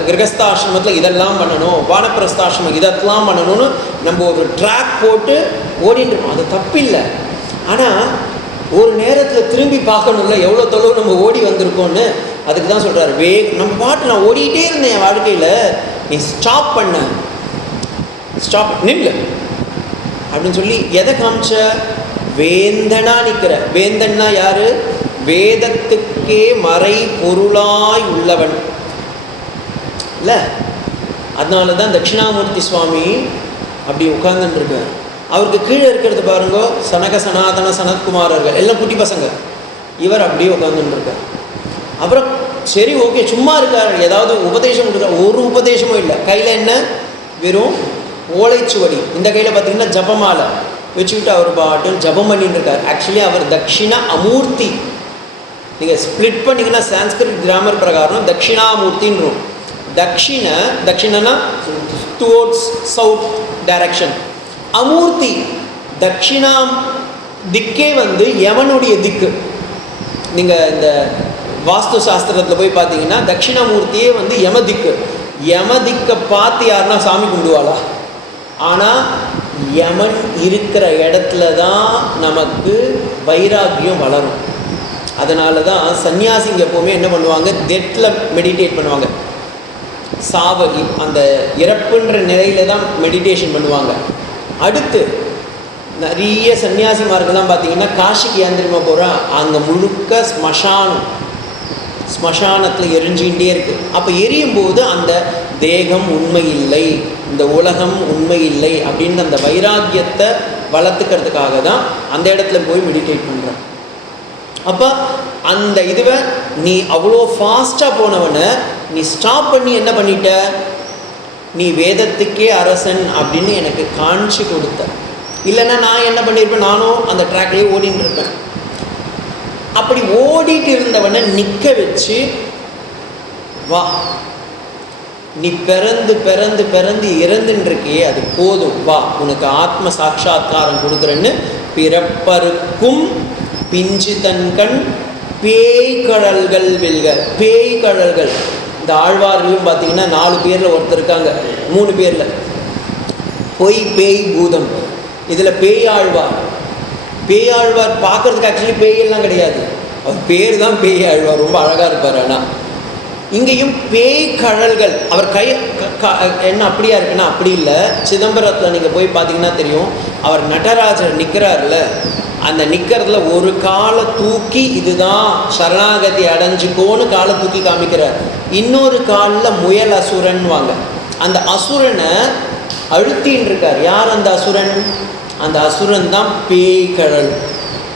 கிரகஸ்தாசிரமத்தில் இதெல்லாம் பண்ணணும், வானப்பிரஸ்தாசிரமம் இதெல்லாம் பண்ணணும்னு நம்ம ஒரு ட்ராக் போட்டு ஓடிட்டு இருக்கோம். அது தப்பில்லை. ஆனால் ஒரு நேரத்தில் திரும்பி பார்க்கணும்ல எவ்வளோ தொலைவு நம்ம ஓடி வந்திருக்கோன்னு. அதுக்கு தான் சொல்கிறார், நம்ம பாட்டு நான் ஓடிக்கிட்டே இருந்தேன் என் வாழ்க்கையில், நீ ஸ்டாப் பண்ண, ஸ்டாப் நில்லு அப்படின்னு சொல்லி எதை காமிச்ச? வேந்தனா நிற்கிற. வேந்தன்னா யாரு? வேதத்துக்கே மறை பொருளாய் உள்ளவன் இல்லை. அதனால தான் தட்சிணாமூர்த்தி சுவாமி அப்படி உட்கார்ந்துருக்கார். அவருக்கு கீழே இருக்கிறது பாருங்க, சனக சனாதன சனத்குமாரர்கள் எல்லாம் குட்டி பசங்க. இவர் அப்படியே உட்காந்துருக்கார். அப்புறம் சரி ஓகே சும்மா இருக்கார், ஏதாவது உபதேசம் கொடுக்குறார். ஒரு உபதேசமும் இல்லை. கையில் என்ன? வெறும் ஓலைச்சுவடி. இந்த கையில் பார்த்தீங்கன்னா ஜபமாலை வச்சுக்கிட்டு அவர் பாட்டும் ஜபம் பண்ணிட்டு இருக்கார். ஆக்சுவலி அவர் தட்சிண அமூர்த்தி. நீங்கள் ஸ்ப்ளிட் பண்ணிங்கன்னா சான்ஸ்கிரிட் கிராமர் பிரகாரம் தட்சிணாமூர்த்தின்றோம். தட்சிணனா டுவோர்ட்ஸ் சவுத் டைரக்ஷன். அமூர்த்தி தட்சிணா திக்கே யமனுடைய திக்கு. நீங்கள் இந்த வாஸ்து சாஸ்திரத்தில் போய் பார்த்தீங்கன்னா தட்சிணாமூர்த்தியே யம திக்கு. யம திக்கை பார்த்து யாருன்னா சாமி கும்பிடுவாளா? ஆனால் யமன் இருக்கிற இடத்துல தான் நமக்கு வைராக்கியம் வளரும். அதனால தான் சன்னியாசிங்க எப்போவுமே என்ன பண்ணுவாங்க? டெத்தில் மெடிடேட் பண்ணுவாங்க. சாவகி அந்த இறப்புன்ற நிலையில தான் மெடிடேஷன் பண்ணுவாங்க. அடுத்து நிறைய சன்னியாசிமார்கள்லாம் பார்த்தீங்கன்னா காசிக்கு ஏந்திரமா போகிறான், அங்கே முழுக்க ஸ்மசானத்தில் எரிஞ்சிகிட்டே இருக்குது. அப்போ எரியும் போது அந்த தேகம் உண்மை இல்லை, இந்த உலகம் உண்மை இல்லை அப்படின்னு அந்த வைராக்கியத்தை வளர்த்துக்கிறதுக்காக தான் அந்த இடத்துல போய் மெடிடேட் பண்ணுறேன். அப்போ அந்த இதுவை நீ அவ்வளோ ஃபாஸ்ட்டாக போனவனை நீ ஸ்டாப் பண்ணி என்ன பண்ணிட்ட? நீ வேதத்துக்கே அரசன் அப்படின்னு எனக்கு காமிச்சு கொடுத்த. இல்லைன்னா நான் என்ன பண்ணியிருப்பேன்? நானும் அந்த ட்ராக்லேயே ஓடிட்டு இருப்பேன். அப்படி ஓடிட்டு இருந்தவனை நிற்க வச்சு, வா நீ பிறந்து பிறந்து பிறந்து இறந்துன்றிருக்கியே அது போதும், வா உனக்கு ஆத்ம சாட்சா்காரம் கொடுக்குறேன்னு பிறப்பருக்கும் பிஞ்சு தன்கண் பேய்கழல்கள் வெல்க. பேய்கழல்கள் இந்த ஆழ்வார்லையும் பார்த்தீங்கன்னா 4 பேரில் ஒருத்தர் இருக்காங்க, 3 பேரில். பொய் பேய் பூதம். இதில் பேயாழ்வார். பேயாழ்வார் பார்க்குறதுக்கு ஆக்சுவலி பேயெல்லாம் கிடையாது, அவர் பேர் தான் பேயாழ்வார், ரொம்ப அழகாக இருப்பார். ஆனால் இங்கேயும் பேய் கழல்கள். அவர் என்ன அப்படியா இருக்குன்னா அப்படி இல்லை. சிதம்பரத்தில் நீங்கள் போய் பார்த்தீங்கன்னா தெரியும், அவர் நடராஜர் நிற்கிறார்ல, அந்த நிற்கிறதுல ஒரு காலை தூக்கி இதுதான் சரணாகதி அடைஞ்சுக்கோன்னு காலை தூக்கி காமிக்கிறார். இன்னொரு காலில் முயல் அசுரன் வாங்க, அந்த அசுரனை அழுத்தின்னு இருக்கார். யார் அந்த அசுரன்? அந்த அசுரன் தான் பேய்கழல்.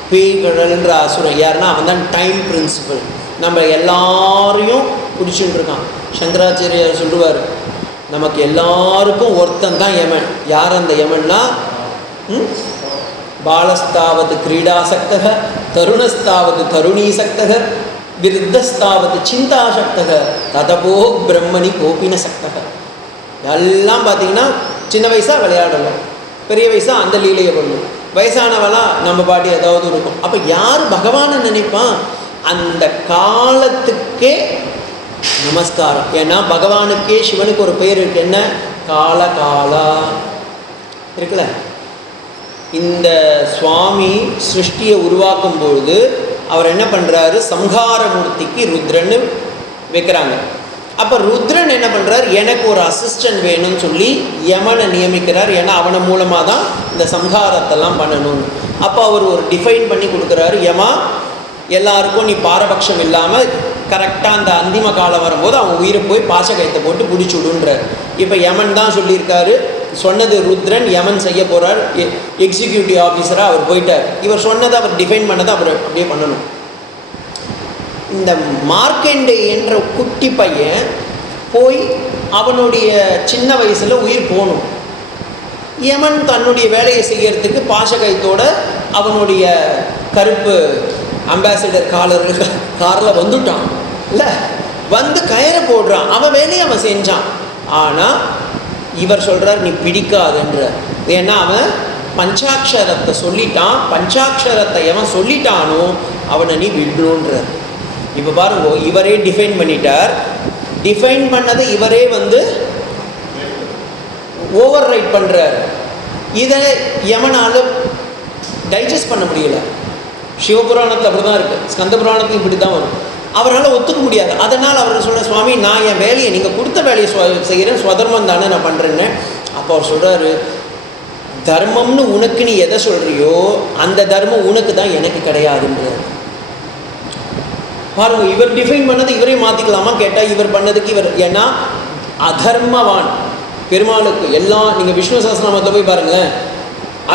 பேய்கழல்ன்ற அசுரன் யாருன்னா அவன் தான் டைம் பிரின்சிபல். நம்ம எல்லாரையும் பிடிச்சிட்டு இருக்கான். சங்கராச்சாரியார் சொல்லுவார், நமக்கு எல்லாருக்கும் ஒருத்தன் தான் யமன். யார் அந்த யமன்னா? பாலஸ்தாவது கிரீடாசக்தக, தருணஸ்தாவது தருணீசக்தக, விருத்தஸ்தாவது சிந்தாசக்தக, ததபோ பிரம்மணி கோபின சக்தக. எல்லாம் பார்த்தீங்கன்னா சின்ன வயசாக விளையாடலாம், பெரிய வயசாக அந்த லீலையை பண்ணணும், வயசானவளா நம்ம பாட்டி ஏதாவது இருக்கும். அப்போ யார் பகவானை நினைப்பான்? அந்த காலத்துக்கே நமஸ்காரம். ஏன்னா பகவானுக்கே சிவனுக்கு ஒரு பெயர் இருக்கு, என்ன? கால காலா இருக்குல்ல. இந்த சுவாமி சிருஷ்டியை உருவாக்கும் பொழுது அவர் என்ன பண்ணுறாரு? சம்ஹாரமூர்த்திக்கு ருத்ரன்னு வைக்கிறாங்க. அப்போ ருத்ரன் என்ன பண்ணுறார்? எனக்கு ஒரு அசிஸ்டன்ட் வேணும்னு சொல்லி யமனை நியமிக்கிறார். ஏன்னா அவனை மூலமாக தான் இந்த சம்ஹாரத்தெல்லாம் பண்ணணும்னு. அப்போ அவர் ஒரு டிஃபைன் பண்ணி கொடுக்குறாரு, யமா எல்லாருக்கும் நீ பாரபட்சம் இல்லாமல் கரெக்டாக அந்த அந்திம காலம் வரும்போது அவன் உயிரை போய் பாசகயத்தை போட்டு பிடிச்சுடுன்றார். இப்போ யமன் தான் சொல்லியிருக்காரு, சொன்னது ருத்ரன், யமன் செய்ய போகிறார். எக்ஸிக்யூட்டிவ் ஆஃபீஸராக அவர் போயிட்டார். இவர் சொன்னதை அவர் டிஃபைன் பண்ணதை அவர் அப்படியே பண்ணணும். இந்த மார்க்கண்டே என்ற குட்டி பையன் போய் அவனுடைய சின்ன வயசில் உயிர் போகணும். யமன் தன்னுடைய வேலையை செய்யறதுக்கு பாசகயத்தோட அவனுடைய கருப்பு அம்பாசிடர் காரில் வந்துட்டான் இல்லை, வந்து கயிறை போடுறான். அவன் வேலையை அவன் செஞ்சான். ஆனால் இவர் சொல்கிறார், நீ பிடிக்காதுன்ற. ஏன்னா அவன் பஞ்சாட்சரத்தை சொல்லிட்டான். பஞ்சாட்சரத்தை எவன் சொல்லிட்டானோ அவனை நீ விடணுன்றார். இப்போ பாருங்க, இவரே டிஃபைன் பண்ணிட்டார். டிஃபைன் பண்ணதை இவரே ஓவர் ரைட் பண்ணுறார். இதை எவனால டைஜஸ்ட் பண்ண முடியல. சிவபுராணத்தில் அப்படி தான் இருக்குது, ஸ்கந்த புராணத்தில் இப்படி தான் வரும். அவரால் ஒத்துக்க முடியாது. அதனால் அவர் சொல்கிற, சுவாமி நான் என் வேலையை, நீங்கள் கொடுத்த வேலையை செய்கிறேன், ஸ்வதர்மம் தானே நான் பண்ணுறேன்னு. அப்போ அவர் சொல்கிறாரு, தர்மம்னு உனக்கு நீ எதை சொல்கிறியோ அந்த தர்மம் உனக்கு தான், எனக்கு கிடையாதுன்றார். பாருங்க, இவர் டிஃபைன் பண்ணது இவரே மாற்றிக்கலாமா கேட்டால் இவர் பண்ணதுக்கு இவர், ஏன்னா அதர்மவான் பெருமாளுக்கு எல்லாம். நீங்கள் விஷ்ணு சஹஸ்ரநாமத்தில் போய் பாருங்களேன்,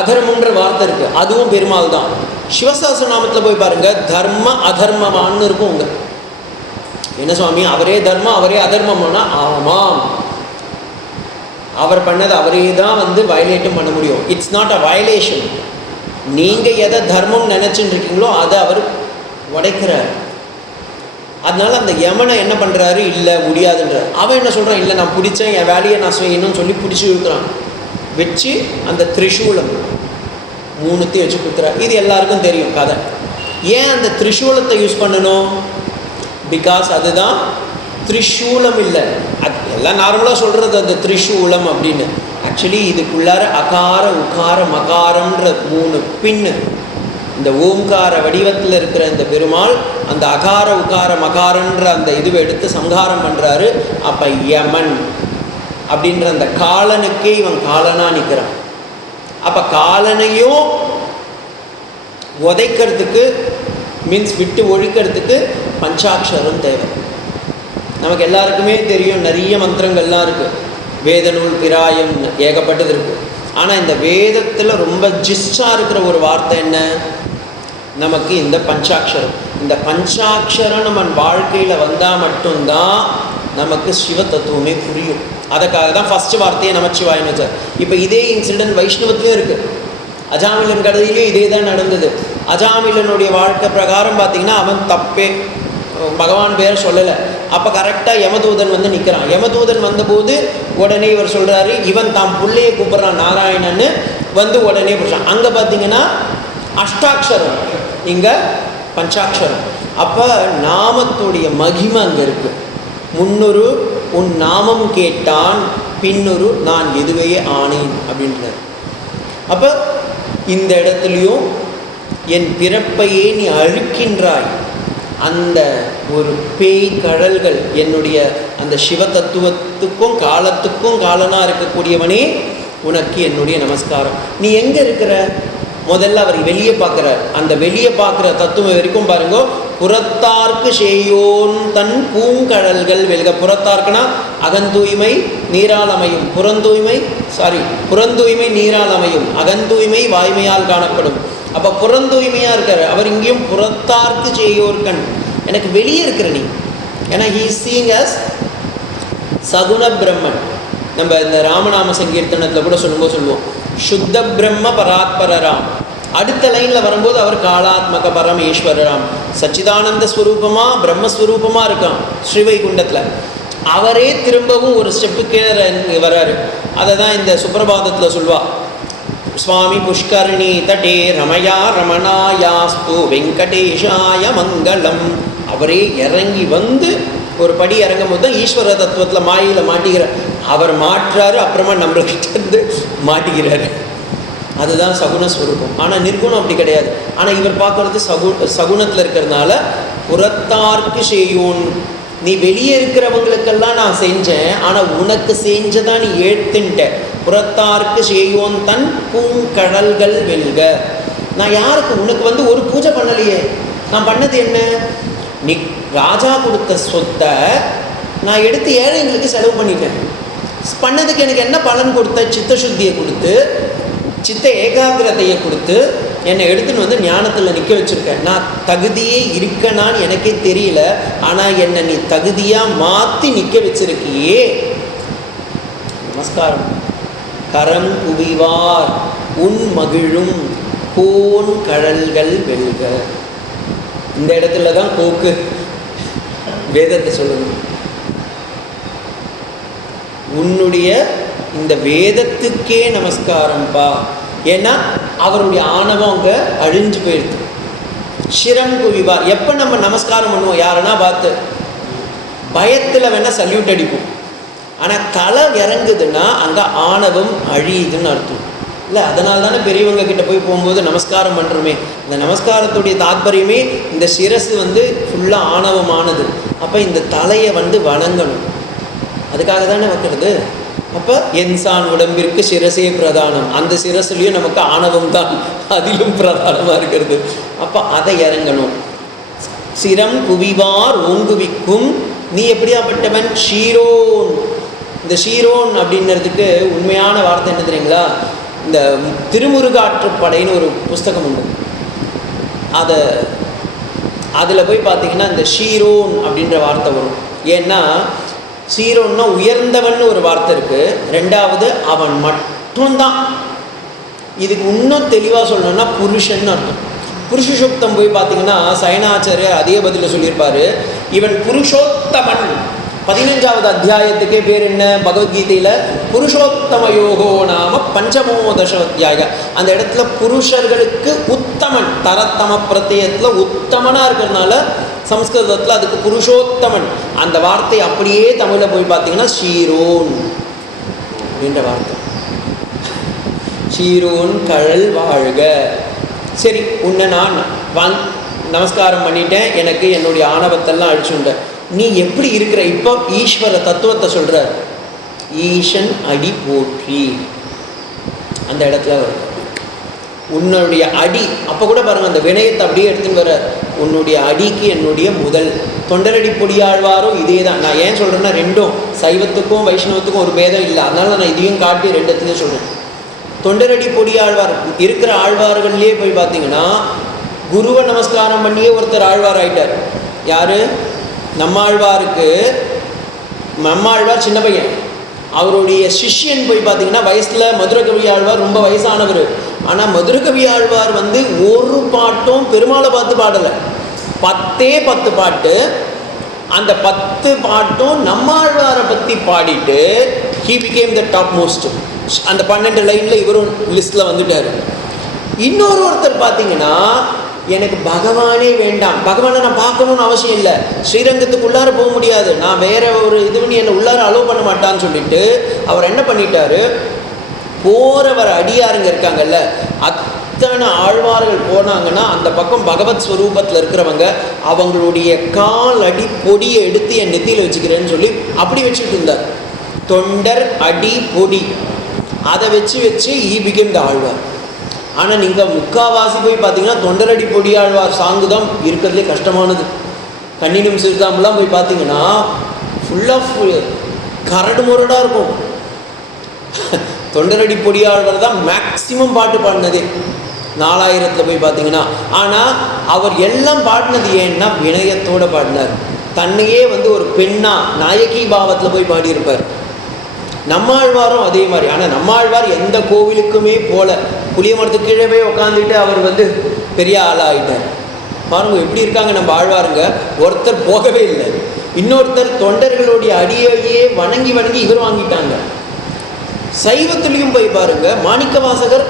அதர்மன்ற வார்த்தை இருக்குது, அதுவும் பெருமாள் தான். சிவசஹஸ்ரநாமத்தில் போய் பாருங்கள், தர்ம அதர்மவான்னு இருக்கும். உங்க என்ன சுவாமி, அவரே தர்மம் அவரே அதர்மம்னா, ஆமாம், அவர் பண்ணது அவரே தான் வயலேட்டும் பண்ண முடியும். It's not a violation. நீங்கள் எதை தர்மம் நினச்சின்னு இருக்கீங்களோ அதை அவர் உடைக்கிறார். அதனால் அந்த யமனை என்ன பண்ணுறாரு, இல்லை முடியாதுன்றார். அவன் என்ன சொல்கிறான், இல்லை நான் பிடிச்சேன், என் வேலையை நான் செய்யணும்னு சொல்லி பிடிச்சி இருக்கிறான். வச்சு அந்த திரிசூலம் 3த்தையும் வச்சு குத்துறார். இது எல்லாருக்கும் தெரியும் கதை. ஏன் அந்த திரிசூலத்தை யூஸ் பண்ணணும்? பிகாஸ் அதுதான் திரிசூலம் இல்லை, அது எல்லாம் நார்மலாக சொல்கிறது அந்த திரிசூலம் அப்படின்னு. ஆக்சுவலி இதுக்குள்ளார அகார உகார மகாரம்ன்ற 3 பின்னு, இந்த ஓம்கார வடிவத்தில் இருக்கிற இந்த பெருமாள் அந்த அகார உகார மகாரன்ற அந்த இதுவை எடுத்து சம்ஹாரம் பண்ணுறாரு. அப்போ யமன் அப்படின்ற அந்த காலனுக்கே இவன் காலனாக நிற்கிறான். அப்போ காலனையும் உதைக்கிறதுக்கு, மீன்ஸ் விட்டு ஒழிக்கிறதுக்கு பஞ்சாட்சரம் தேவை. நமக்கு எல்லாருக்குமே தெரியும், நிறைய மந்திரங்கள்லாம் இருக்குது, வேத நூல் பிராயம் ஏகப்பட்டது இருக்குது. ஆனால் இந்த வேதத்தில் ரொம்ப ஜிஸ்டாக இருக்கிற ஒரு வார்த்தை என்ன, நமக்கு இந்த பஞ்சாட்சரம். இந்த பஞ்சாட்சரம் நம்ம வாழ்க்கையில் வந்தால் மட்டும்தான் நமக்கு சிவ தத்துவமே புரியும். அதுக்காக தான் ஃபஸ்ட்டு வார்த்தையை நமச்சிவாயன்னு வச்சார். இப்போ இதே இன்சிடென்ட் வைஷ்ணவத்துலேயும் இருக்குது. அஜாமிலன் கதையிலையும் இதே தான் நடந்தது. அஜாமிலனுடைய வாழ்க்கை பிரகாரம் பார்த்திங்கன்னா அவன் தப்பே, பகவான் பேர் சொல்லலை. அப்போ கரெக்டாக யமதூதன் நிற்கிறான். யமதூதன் வந்தபோது உடனே இவர் சொல்கிறாரு, இவன் தாம் பிள்ளையை கூப்பிட்றான் நாராயணன்னு, உடனே பிடிச்சான். அங்கே பார்த்தீங்கன்னா அஷ்டாட்சரம், இங்கே பஞ்சாட்சரம். அப்போ நாமத்துடைய மகிமை அங்கே இருக்குது. முன்னொரு உன் நாமம் கேட்டான், பின்னொரு நான் எதுவே ஆனேன் அப்படின்றார். அப்போ இந்த இடத்துலையும் என் பிறப்பையே நீ அழிக்கின்றாய், அந்த ஒரு பேய் கடல்கள் என்னுடைய அந்த சிவ தத்துவத்துக்கும் காலத்துக்கும் காலனாக இருக்கக்கூடியவனே உனக்கு என்னுடைய நமஸ்காரம். நீ எங்கே இருக்கிற? முதல்ல அவர் வெளியே பார்க்குறார். அந்த வெளியே பார்க்குற தத்துவம் வரைக்கும் பாருங்க, புறத்தார்க்கு சேயோன் தன் பூங்கடல்கள் வெல்க. புறத்தார்க்குனா அகந்தூய்மை நீரால் அமையும், புறந்தூய்மை நீரால் அமையும், அகந்தூய்மை வாய்மையால் காணப்படும். அப்போ புறந்தூய்மையாக இருக்கார் அவர். இங்கேயும் புறத்தார்க்கு சேயோர்கண், எனக்கு வெளியே இருக்கிற நீ. ஏன்னா ஹீ சீயிங் அஸ் சகுண பிரம்மன். நம்ம இந்த ராமநாம சங்கீர்த்தனத்தில் கூட சொல்லுவோம், சுத்த பிரம்ம பராத்பரராம். அடுத்த லைனில் வரும்போது அவர் காலாத்மக பரமேஸ்வரராம், சச்சிதானந்த ஸ்வரூபமாக பிரம்மஸ்வரூபமாக இருக்கான் ஸ்ரீவைகுண்டத்தில். அவரே திரும்பவும் ஒரு ஸ்டெப்பு கீழே வர்றாரு. அதை தான் இந்த சுப்பிரபாதத்தில் சொல்வார், சுவாமி புஷ்கரணி தட்டே ரமயா ரமணாயாஸ்து வெங்கடேஷாய மங்களம். அவரே இறங்கி ஒரு படி இறங்கும் போது தான் ஈஸ்வர தத்துவத்தில் மாயையில் மாட்டிக்கிறார். அவர் மாற்றாரு, அப்புறமா நம்மள்கிட்ட மாட்டிக்கிறாரு. அதுதான் சகுணஸ்வரூபம். ஆனால் நிர்குணம் அப்படி கிடையாது. ஆனால் இவர் பார்க்குறது சகுணத்தில் இருக்கிறதுனால புறத்தார்க்கு செய்யோன், நீ வெளியே இருக்கிறவங்களுக்கெல்லாம் நான் செஞ்சேன், ஆனால் உனக்கு செஞ்சதான் நீ ஏற்றுன்ட்ட. புறத்தார்க்கு செய்யோன் தன் பூங்கடல்கள் வெல்க. நான் யாருக்கு? உனக்கு ஒரு பூஜை பண்ணலையே. நான் பண்ணது என்ன? நீ ராஜா கொடுத்த சொத்தை நான் எடுத்து ஏழைங்களுக்கு செலவு பண்ணிட்டேன். பண்ணதுக்கு எனக்கு என்ன பலன் கொடுத்த? சித்த சுத்தியை கொடுத்து, சித்த ஏகாகிரதையை கொடுத்து, என்னை எடுத்துன்னு ஞானத்தில் நிற்க வச்சுருக்கேன். நான் தகுதியே இருக்கனான்னு எனக்கே தெரியல, ஆனால் என்னை நீ தகுதியாக மாற்றி நிற்க வச்சிருக்கியே, நமஸ்காரம். கரம் குவிவார் உன் மகிழும் கோன் கடல்கள் வெல்க. இந்த இடத்துல தான் போக்கு வேதத்தை சொல்லணும். உன்னுடைய இந்த வேதத்துக்கே நமஸ்காரம்ப்பா. ஏன்னா அவருடைய ஆணவம் அங்கே அழிஞ்சு போயிடுது. சிரம் குவிவார். எப்போ நம்ம நமஸ்காரம் பண்ணுவோம் யாருன்னா பார்த்து, பயத்தில் வேணால் சல்யூட் அடிப்போம். ஆனால் தலை இறங்குதுன்னா அங்கே ஆணவம் அழியுதுன்னு அர்த்தம் இல்லை. அதனால தானே பெரியவங்க கிட்ட போய் போகும்போது நமஸ்காரம் பண்ணுறோமே. இந்த நமஸ்காரத்துடைய தாத்பரியமே இந்த சிரசு ஃபுல்லாக ஆணவமானது. அப்போ இந்த தலையை வணங்கணும். அதுக்காக தானே வைக்கிறது. அப்போ என்சான் உடம்பிற்கு சிரசே பிரதானம். அந்த சிரசுலேயும் நமக்கு ஆணவம் தான் அதிலும் பிரதானமாக இருக்கிறது. அப்போ அதை இறங்கணும். சிரம் குவிவார் ஓங்குவிக்கும் நீ எப்படியாப்பட்டவன்? ஷீரோன். இந்த ஷீரோன் அப்படின்றதுக்கு உண்மையான வார்த்தை என்ன தெரியுங்களா? இந்த திருமுருகாற்றுப்படைன்னு ஒரு புஸ்தகம் உண்டு. அதில் போய் பார்த்தீங்கன்னா இந்த ஷீரோன் அப்படின்ற வார்த்தை வரும். ஏன்னா ஷீரோன்னா உயர்ந்தவன் ஒரு வார்த்தை இருக்குது. ரெண்டாவது அவன் மட்டும்தான். இதுக்கு இன்னும் தெளிவாக சொல்லணும்னா புருஷன் அர்த்தம். புருஷ சுக்தம் போய் பார்த்தீங்கன்னா சயனாச்சாரியர் அதே பதில் சொல்லியிருப்பார். இவன் புருஷோத்தமன். 15வது அத்தியாயத்துக்கே பேர் என்ன பகவத்கீதையில்? புருஷோத்தம யோகோ நாம பஞ்சமோதச அத்தியாய. அந்த இடத்துல புருஷர்களுக்கு உத்தமன், தரத்தம பிரத்யத்தில் உத்தமனாக இருக்கிறதுனால சம்ஸ்கிருதத்தில் அதுக்கு புருஷோத்தமன். அந்த வார்த்தை அப்படியே தமிழில் போய் பார்த்தீங்கன்னா ஷீரோன் அப்படின்ற வார்த்தை. ஷீரோன் கழல் வாழ்க. சரி, உன்னை நான் நமஸ்காரம் பண்ணிட்டேன், எனக்கு என்னுடைய ஆணவத்தெல்லாம் அழிச்சுண்ட. நீ எப்படி இருக்கிற? இப்போ ஈஸ்வர தத்துவத்தை சொல்கிற. ஈசன் அடி போற்றி அந்த இடத்துல வரும். உன்னுடைய அடி. அப்போ கூட பாருங்கள், அந்த வினயத்தை அப்படியே எடுத்துன்னு வர. உன்னுடைய அடிக்கு என்னுடைய முதல். தொண்டரடி பொடியாழ்வாரும் இதே தான். நான் ஏன் சொல்கிறேன்னா, ரெண்டும் சைவத்துக்கும் வைஷ்ணவத்துக்கும் ஒரு பேதம் இல்லை. அதனால நான் இதையும் காட்டி ரெண்டு இடத்துலையும் சொல்கிறேன். தொண்டரடி பொடியாழ்வார் இருக்கிற ஆழ்வார்கள்லேயே போய் பார்த்தீங்கன்னா குருவை நமஸ்காரம் பண்ணியே ஒருத்தர் ஆழ்வார் ஆகிட்டார். யார்? நம்மாழ்வாருக்கு. நம்மாழ்வார் சின்ன பையன். அவருடைய சிஷ்யன் போய் பார்த்தீங்கன்னா வயசில் மதுரகவி ஆழ்வார் ரொம்ப வயசானவர். ஆனால் மதுரகவி ஆழ்வார் ஒரு பாட்டும் பெருமாளை பார்த்து பாடலை. 10 பாட்டு. அந்த 10 பாட்டும் நம்மாழ்வாரை பற்றி பாடிட்டு he became the top most. அந்த 12 லைனில் இவரும் லிஸ்ட்டில் வந்துட்டார். ஒருத்தர் பார்த்தீங்கன்னா எனக்கு பகவானே வேண்டாம், பகவானை நான் பார்க்கணுன்னு அவசியம் இல்லை, ஸ்ரீரங்கத்துக்கு போக முடியாது, நான் வேற ஒரு இது பண்ணி என்னை உள்ளார அலோவ் பண்ண மாட்டான்னு சொல்லிட்டு அவர் என்ன பண்ணிட்டாரு, போகிறவர் அடியாருங்க இருக்காங்கல்ல, அத்தனை ஆழ்வார்கள் போனாங்கன்னா அந்த பக்கம் பகவத் ஸ்வரூபத்தில் இருக்கிறவங்க அவங்களுடைய கால் அடி பொடியை எடுத்து என் நெத்தியில் வச்சுக்கிறேன்னு சொல்லி அப்படி வச்சுட்டு இருந்தார். தொண்டர் அடி பொடி அதை வச்சு ஈ பிகேம் த ஆழ்வார். ஆனால் நீங்கள் முக்காவாசி போய் பார்த்தீங்கன்னா தொண்டரடி பொடியாழ்வார் சாங்கு தான் இருக்கிறதுலே கஷ்டமானது. கண்ணினும் சிறுதாம்பெல்லாம் போய் பார்த்தீங்கன்னா ஃபுல் ஆஃப் கரடு முரடாக இருக்கும். தொண்டரடி பொடியாழ்வார் தான் மேக்சிமம் பாட்டு பாடினதே 4000 போய் பார்த்தீங்கன்னா. ஆனால் அவர் எல்லாம் பாடினது ஏன்னா வினயத்தோடு பாடினார். தன்னையே ஒரு பெண்ணா நாயகி பாவத்தில் போய் பாடியிருப்பார். நம்மாழ்வாரும் அதே மாதிரி. ஆனால் நம்மாழ்வார் எந்த கோவிலுக்குமே போல, புளிய மரத்துக்கு கீழே போய் உட்காந்துட்டு அவர் பெரிய ஆளாகிட்டார். பாருங்க எப்படி இருக்காங்க நம்ம ஆழ்வாருங்க. ஒருத்தர் போகவே இல்லை, இன்னொருத்தர் தொண்டர்களுடைய அடியையே வணங்கி இவர் வாங்கிட்டாங்க. சைவத்திலையும் போய் பாருங்க, மாணிக்க வாசகர்,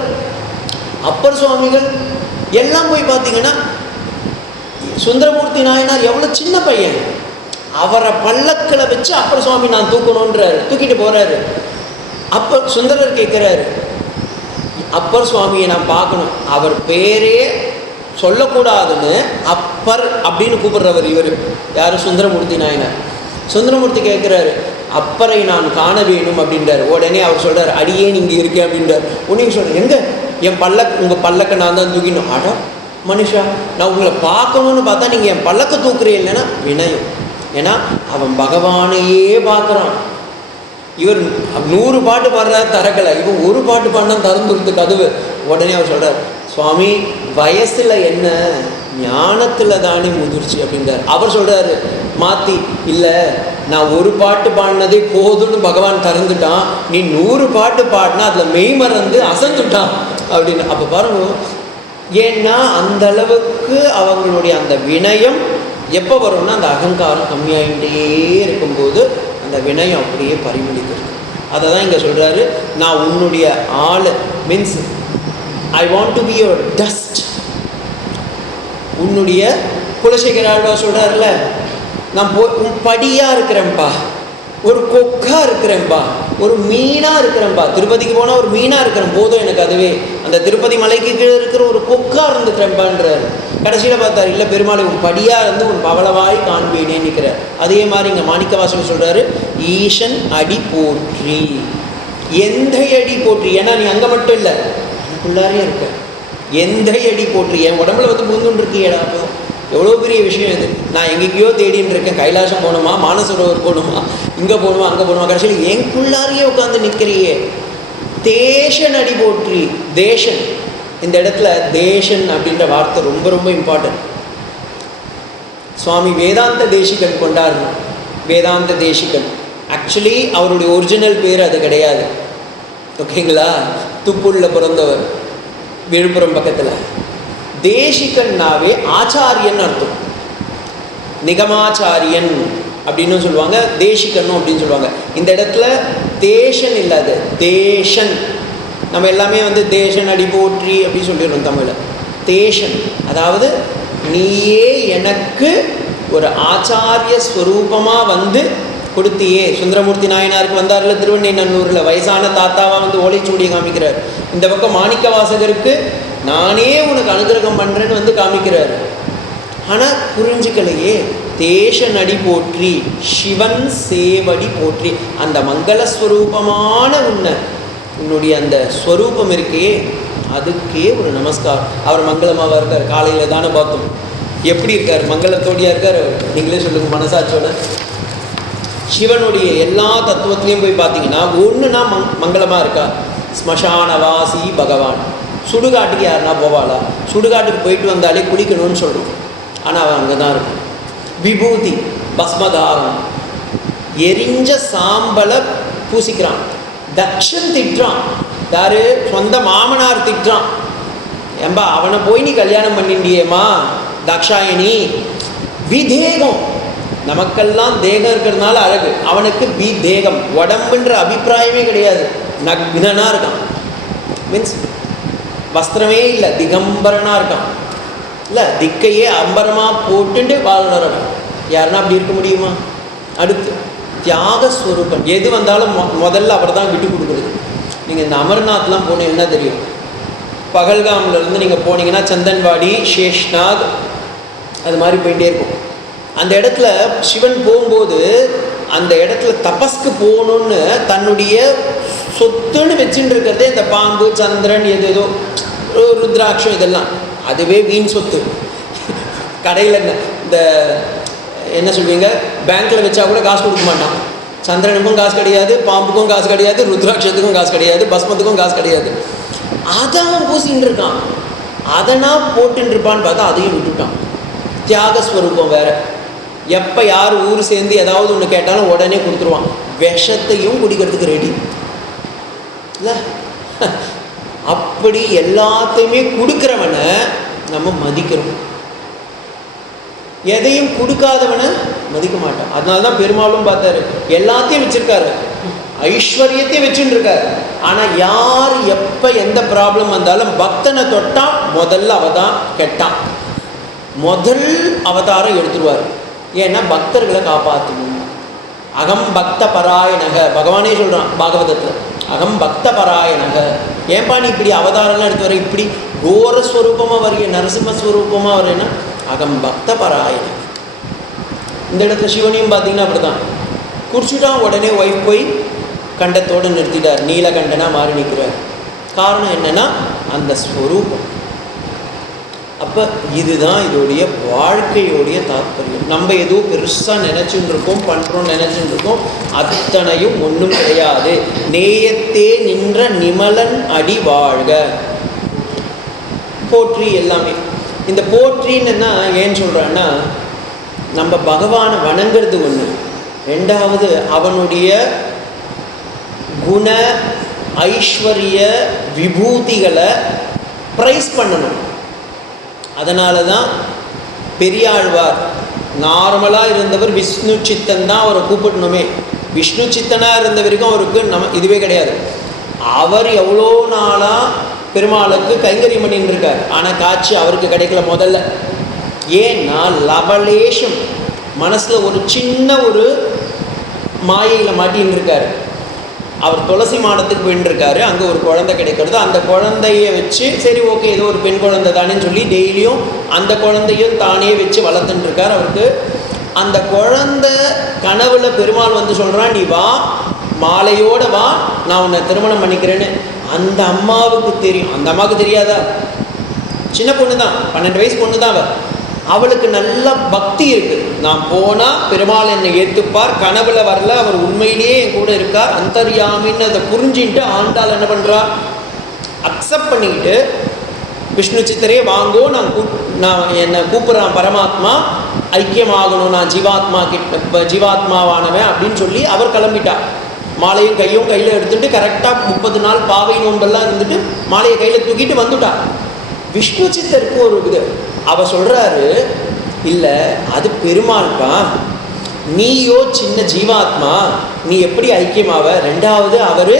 அப்பர் சுவாமிகள் எல்லாம் போய் பார்த்தீங்கன்னா சுந்தரமூர்த்தி நாயனார் எவ்வளோ சின்ன பையன், அவரை பல்லக்கில் வச்சு அப்பர் சுவாமி நான் தூக்கணுன்றாரு, தூக்கிட்டு போகிறாரு. அப்போ சுந்தரர் கேட்குறாரு, அப்பர் சுவாமியை நான் பார்க்கணும், அவர் பேரே சொல்லக்கூடாதுன்னு அப்பர் அப்படின்னு கூப்பிடுறவர் இவர் யார்? சுந்தரமூர்த்தி நாயனார். சுந்தரமூர்த்தி கேட்குறாரு, அப்பரை நான் காண வேணும் அப்படின்றார். உடனே அவர் சொல்கிறார், அடியே நீங்கள் இருக்கேன் அப்படின்றார். உடனே சொல்கிறேன், எங்கே என் உங்கள் பல்லக்கை நான் தான் தூக்கிடணும். ஆடா மனுஷா, நான் உங்களை பார்க்கணுன்னு பார்த்தா நீங்கள் என் பல்லக்கை தூக்குறே இல்லைன்னா வினயம். ஏன்னா அவன் பகவானையே பார்க்குறான். இவர் 100 பாட்டு பாடுறாரு, தரக்கலை. இவன் ஒரு பாட்டு பாடினா திறந்துருக்கு கதவு. உடனே அவர் சொல்கிறார், சுவாமி வயசில் என்ன, ஞானத்தில் தானே முதிர்ச்சி அப்படின்றார். அவர் சொல்கிறாரு மாற்றி, இல்லை நான் ஒரு பாட்டு பாடினதே போதும்னு பகவான் திறந்துட்டான், நீ 100 பாட்டு பாடினா அதில் மெய் மறந்து அசைஞ்சுட்டான் அப்படின்னு. அப்போ பாருங்க, ஏன்னா அந்த அளவுக்கு அவங்களுடைய அந்த வினயம் எப்போ வரும்னா அந்த அகங்காரம் கம்மியாகிட்டே இருக்கும்போது அந்த வினயம் அப்படியே பரிமளிக்கிறது. அதை தான் இங்கே சொல்கிறாரு. நான் உன்னுடைய ஆள், means I want to be your dust. உன்னுடைய குலசேகர ஆழ்வார் சொல்கிறார்ல, நான் படியாக இருக்கிறேன்ப்பா, ஒரு கொக்கா இருக்கிறேன்ப்பா, ஒரு மீனாக இருக்கிறேன்ப்பா. திருப்பதிக்கு போனால் ஒரு மீனாக இருக்கிறேன், போதும் எனக்கு அதுவே. அந்த திருப்பதி மலைக்கு கீழே இருக்கிற ஒரு கொக்கா இருந்துக்கிறேன்பான்றார். கடைசியில் பார்த்தார், இல்லை பெருமாள் உன் படியாக இருந்து உன் பவளவாய் காண்பேனே நிற்கிறார். அதே மாதிரி இங்கே மாணிக்கவாசகர் சொல்கிறாரு, ஈசன் அடி போற்றி, எந்த அடி போற்றி. ஏன்னா நீ அங்கே மட்டும் இல்லை, எனக்குள்ளாரே இருக்க. எந்த அடி போற்றி, என் உடம்புல வந்து பூந்துன்னு இருக்கியடா. அப்போ எவ்வளோ பெரிய விஷயம் இது. நான் எங்கேயோ தேடின்னு இருக்கேன், கைலாசம் போகணுமா, மானசரோவர் போகணுமா, இங்கே போகணுமா, அங்கே போகணுமா, கடைசியில் எனக்குள்ளாரையே உட்காந்து நிற்கிறியே. தேசன் அடி போற்றி. தேசன், இந்த இடத்துல தேசன் அப்படின்ற வார்த்தை ரொம்ப ரொம்ப இம்பார்ட்டன்ட். சுவாமி வேதாந்த தேசிகன் கொண்டாடணும். வேதாந்த தேசிகன் ஆக்சுவலி அவருடைய ஒரிஜினல் பேர் அது கிடையாது, ஓகேங்களா. துப்புள்ள பிறந்தவர், விழுப்புரம் பக்கத்தில். தேசிகன்னாவே ஆச்சாரியன் அர்த்தம். நிகமாச்சாரியன் அப்படின்னு சொல்லுவாங்க, தேசிகன்னும் அப்படின்னு சொல்லுவாங்க. இந்த இடத்துல தேசன் இல்லாது தேசன். நம்ம எல்லாமே வந்து தேசன் அடி போற்றி அப்படின்னு சொல்லிடுறோம் தமிழில். தேசன் அதாவது நீயே எனக்கு ஒரு ஆச்சாரிய ஸ்வரூபமாக வந்து கொடுத்தியே. சுந்தரமூர்த்தி நாயனாருக்கு வந்தார்ல திருவண்ணூரில், வயசான தாத்தாவாக வந்து ஓலைச்சூடியை காமிக்கிறார். இந்த பக்கம் மாணிக்க வாசகருக்கு நானே உனக்கு அனுகிரகம் பண்ணுறேன்னு வந்து காமிக்கிறார். ஆனால் புரிஞ்சுக்கலையே. தேசன் அடி போற்றி, சிவன் சேவடி போற்றி. அந்த மங்களஸ்வரூபமான உன்னுடைய அந்த ஸ்வரூபம் இருக்கே, அதுக்கே ஒரு நமஸ்காரம். அவர் மங்களமாக இருக்கார். காலையில் தானே பார்த்தோம், எப்படி இருக்கார், மங்களத்தோடியாக இருக்கார். நீங்களே சொல்லுங்கள் மனசாட்சியோட. சிவனுடைய எல்லா தத்துவத்திலையும் போய் பார்த்தீங்கன்னா ஒன்றுனா மங்களமாக இருக்கா. ஸ்மசானவாசி பகவான். சுடுகாட்டுக்கு யாருன்னா போவாளா? சுடுகாட்டுக்கு போயிட்டு வந்தாலே குளிக்கணும்னு சொல்கிறோம், ஆனால் அவன் அங்கே தான் இருக்கும். விபூதி பஸ்மதாரம், எரிஞ்ச சாம்பலை பூசிக்கிறான். தக்ஷன் திட்டுறான். யாரு? சொந்த மாமனார் திட்டுறான். ஏம்பா அவனை போய் நீ கல்யாணம் பண்ணிண்டியேம்மா தாக்ஷாயணி. விதேகம், நமக்கெல்லாம் தேகம் இருக்கிறதுனால அழகு, அவனுக்கு தேகம், உடம்புன்ற அபிப்பிராயமே கிடையாது. நக்னனாக இருக்கான், மீன்ஸ் வஸ்திரமே இல்லை, திகம்பரனாக இருக்கான். இல்லை திக்கையே அம்பரமாக போட்டுட்டு வாழ்கிறவன். யாருன்னா அப்படி இருக்க முடியுமா? அடுத்து தியாகஸ்வரூபன். எது வந்தாலும் முதல்ல அவர் தான் விட்டு கொடுக்குறது. நீங்கள் இந்த அமர்நாத்லாம் போனீங்கன்னா தெரியும். பகல்காம்லேருந்து நீங்கள் போனீங்கன்னா சந்தன்வாடி, ஷேஷ்நாக், அது மாதிரி போயிட்டே இருக்கும். அந்த இடத்துல சிவன் போகும்போது அந்த இடத்துல தபஸ்க்கு போகணுன்னு தன்னுடைய சொத்துன்னு வச்சுட்டு இருக்கிறதே இந்த பாம்பு, சந்திரன், ஏதோ ருத்ராட்சம், இதெல்லாம் அதுவே வீண் சொத்து. கடையில் இந்த என்ன சொல்வீங்க, பேங்க்கில் வச்சா கூட காசு கொடுக்க மாட்டான். சந்திரனுக்கும் காசு கிடையாது, பாம்புக்கும் காசு கிடையாது, ருத்ராட்சத்துக்கும் காசு கிடையாது, பஸ்மத்துக்கும் காசு கிடையாது. அதை அவன் பூசின்னு இருக்கான். அதனா போட்டுன்னு இருப்பான்னு பார்த்தா அதையும் விட்டுட்டான். தியாகஸ்வரூபம் வேற. எப்போ யார் ஊர் சேர்ந்து ஏதாவது ஒன்று கேட்டாலும் உடனே கொடுத்துருவான். விஷத்தையும் குடிக்கிறதுக்கு ரெடி இல்லை. அப்படி எல்லாத்தையுமே கொடுக்குறவனை நம்ம மதிக்கிறோம், எதையும் கொடுக்காதவனை மதிக்க மாட்டான். அதனால தான் பெருமாளும் பார்த்தாரு, எல்லாத்தையும் வச்சிருக்காரு, ஐஸ்வர்யத்தையும் வச்சுட்டு இருக்காரு. ஆனால் யார் எப்போ எந்த ப்ராப்ளம் வந்தாலும் பக்தனை தொட்டான் முதல்ல அவதான் கெட்டான். முதல் அவதாரம் எடுத்துருவார். ஏன்னா பக்தர்களை காப்பாற்றணும். அகம் பக்த பராயணக, பகவானே சொல்கிறான் பாகவதத்தில், அகம் பக்த பராயணக. ஏன்பா நீ இப்படி அவதாரம்லாம் எடுத்து வர, இப்படி கோரஸ்வரூபமாக வரைய, நரசிம்மஸ்வரூபமாக வரேன்னா அகம் பக்த பராயண. இந்த இடத்துல சிவனையும் பார்த்தீங்கன்னா அப்படி தான் குடிச்சுட்டான். உடனே ஒய்ஃப் போய் கண்டத்தோடு நிறுத்திட்டார், நீலகண்டனாக மாறி நிற்கிறார். காரணம் என்னென்னா அந்த ஸ்வரூபம். அப்போ இதுதான் இதோடைய வாழ்க்கையோடைய தாற்பயம். நம்ம ஏதோ பெருசாக நினச்சின்னு இருக்கோம், பண்ணுறோம் நினச்சின்னு இருக்கோம், அத்தனையும் ஒன்றும் கிடையாது. நேயத்தே நின்ற நிமலன் அடி வாழ்க போற்றி. எல்லாமே இந்த போற்றின்னா ஏன்னு சொல்கிறான்னா, நம்ம பகவானை வணங்குறது ஒன்று, ரெண்டாவது அவனுடைய குண ஐஸ்வர்ய விபூதிகளை ப்ரைஸ் பண்ணணும். அதனால தான் பெரியாழ்வார் நார்மலாக இருந்தவர், விஷ்ணு சித்தன் தான் அவரை கூப்பிடணுமே. விஷ்ணு சித்தனாக இருந்த வரைக்கும் அவருக்கு இதுவே கிடையாது. அவர் எவ்வளோ நாளாக பெருமாளுக்கு கைங்கரியம் பண்ணின்னு இருக்கார். ஆனால் காட்சி அவருக்கு கிடைக்கல முதல்ல. ஏன்னா லவலேஷம் மனசில் ஒரு சின்ன ஒரு மாயையில் மாட்டின்னு இருக்கார். அவர் துளசி மாடத்துக்கு போயின்ட்டுருக்காரு. அங்கே ஒரு குழந்தை கிடைக்கிறது. அந்த குழந்தைய வச்சு சரி ஓகே ஏதோ ஒரு பெண் குழந்தை தானேன்னு சொல்லி டெய்லியும் அந்த குழந்தையும் தானே வச்சு வளர்த்துட்டுருக்கார். அவருக்கு அந்த குழந்தை கனவுல பெருமாள் வந்து சொல்கிறான், நீ வா, மாலையோடு வா, நான் உன்னை திருமணம் பண்ணிக்கிறேன்னு. அந்த அம்மாவுக்கு தெரியும். அந்த அம்மாவுக்கு தெரியாதா? சின்ன பொண்ணு தான், 12 வயசு பொண்ணு தான். அவளுக்கு நல்ல பக்தி இருக்குது. நான் போனால் பெருமாள் என்னை ஏற்றுப்பார், கனவுல வரல, அவர் உண்மையிலேயே என் கூட இருக்கார், அந்தர்யாமின்னு அதை புரிஞ்சுட்டு ஆண்டாள் என்ன பண்ணுறா, அக்செப்ட் பண்ணிக்கிட்டு விஷ்ணு சித்தரே வாங்கோ, நான் என்னை கூப்பிட்றான் பரமாத்மா, ஐக்கியமாகணும், நான் ஜீவாத்மாவானவன் அப்படின்னு சொல்லி அவர் கிளம்பிட்டா. மாலையும் கையில் எடுத்துகிட்டு கரெக்டாக 30 நாள் பாவை நோன்பெல்லாம் இருந்துட்டு மாலையை கையில் தூக்கிட்டு வந்துட்டா. விஷ்ணு சித்தருக்கு ஒரு இது அவ சொல்கிறாரு, இல்லை அது பெருமாள்ப்பா, நீயோ சின்ன ஜீவாத்மா, நீ எப்படி ஐக்கியமாவ? ரெண்டாவது அவர்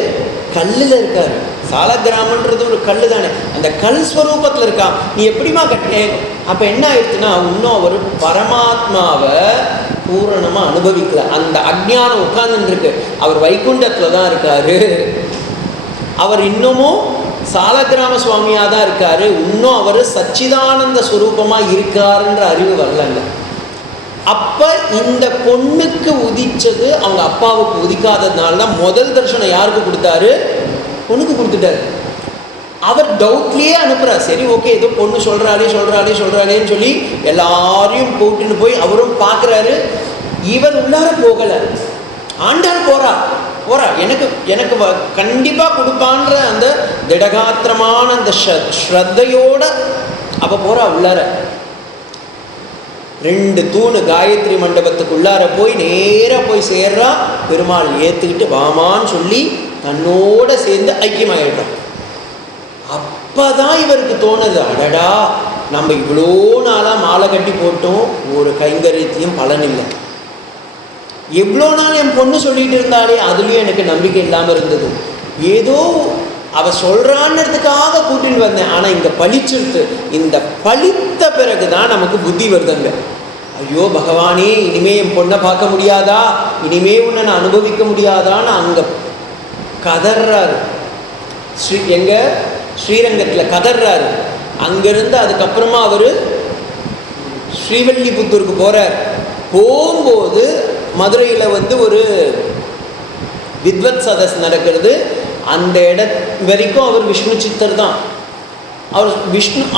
கல்லில் இருக்கார். சாலக்கிராமன்றது ஒரு கல் தானே, அந்த கல் ஸ்வரூபத்தில் இருக்கான், நீ எப்படிமா கட்டினேன்? அப்போ என்ன ஆயிடுச்சுன்னா இன்னும் அவர் பரமாத்மாவை பூரணமாக அனுபவிக்கல. அந்த அஜ்ஞானம் உட்கார்ந்துருக்கு. அவர் வைகுண்டத்தில் தான் இருக்கார். அவர் இன்னமும் சாலக்கிராம சுவாமியாக தான் இருக்கார். இன்னும் அவர் சச்சிதானந்த ஸ்வரூபமாக இருக்காருன்ற அறிவு வரலங்க. அப்போ இந்த பொண்ணுக்கு உதிச்சது அவங்க அப்பாவுக்கு உதிக்காததுனால தான் முதல் தரிசனம் யாருக்கு கொடுத்தாரு? பொண்ணுக்கு கொடுத்துட்டாரு. அவர் டவுட்லேயே அனுப்புகிறார். சரி ஓகே ஏதோ பொண்ணு சொல்கிறாளேன்னு சொல்லி எல்லாரையும் கூட்டின்னு போய் அவரும் பார்க்குறாரு. இவர் உள்ளார போகலை, ஆண்டாள் போகிறா. எனக்கு கண்டிப்பாக கொடுப்பான்ற அந்த திடகாத்திரமான அந்த ஸ்ரத்தையோட அவள் போகிறா உள்ளார. 2 தூணு காயத்ரி மண்டபத்துக்குள்ளார போய் நேராக போய் சேர்றா. பெருமாள் ஏற்றுக்கிட்டு வாமான்னு சொல்லி தன்னோட சேர்ந்து ஐக்கியமாயிடுறான். அப்போ தான் இவருக்கு தோணுது, அடடா நம்ம இவ்வளோ நாளாக மாலை கட்டி போட்டோம், ஒரு கைங்கரியத்தையும் பலன் இல்லை. எவ்வளோ நாள் என் பொண்ணு சொல்லிகிட்டு இருந்தாலே அதுலேயும் எனக்கு நம்பிக்கை இல்லாமல் இருந்தது. ஏதோ அவள் சொல்கிறான்றதுக்காக கூட்டின்னு வந்தேன், ஆனால் இங்கே பழிச்சிருது. இந்த பழித்த பிறகு தான் நமக்கு புத்தி வருதுங்க. ஐயோ பகவானே, இனிமே என் பொண்ணை பார்க்க முடியாதா, இனிமே உன்னை நான் அனுபவிக்க முடியாதான்னு அங்கே கதர்றாரு. ஸ்ரீரங்கத்தில் கதர்றாரு. அங்கேருந்து அதுக்கப்புறமா அவர் ஸ்ரீவல்லிபுத்தூருக்கு போகிறார். போகும்போது மதுரையில் ஒரு வித்வத் சதஸ் நடக்கிறது. அந்த வரைக்கும் அவர் விஷ்ணு சித்தர் தான்.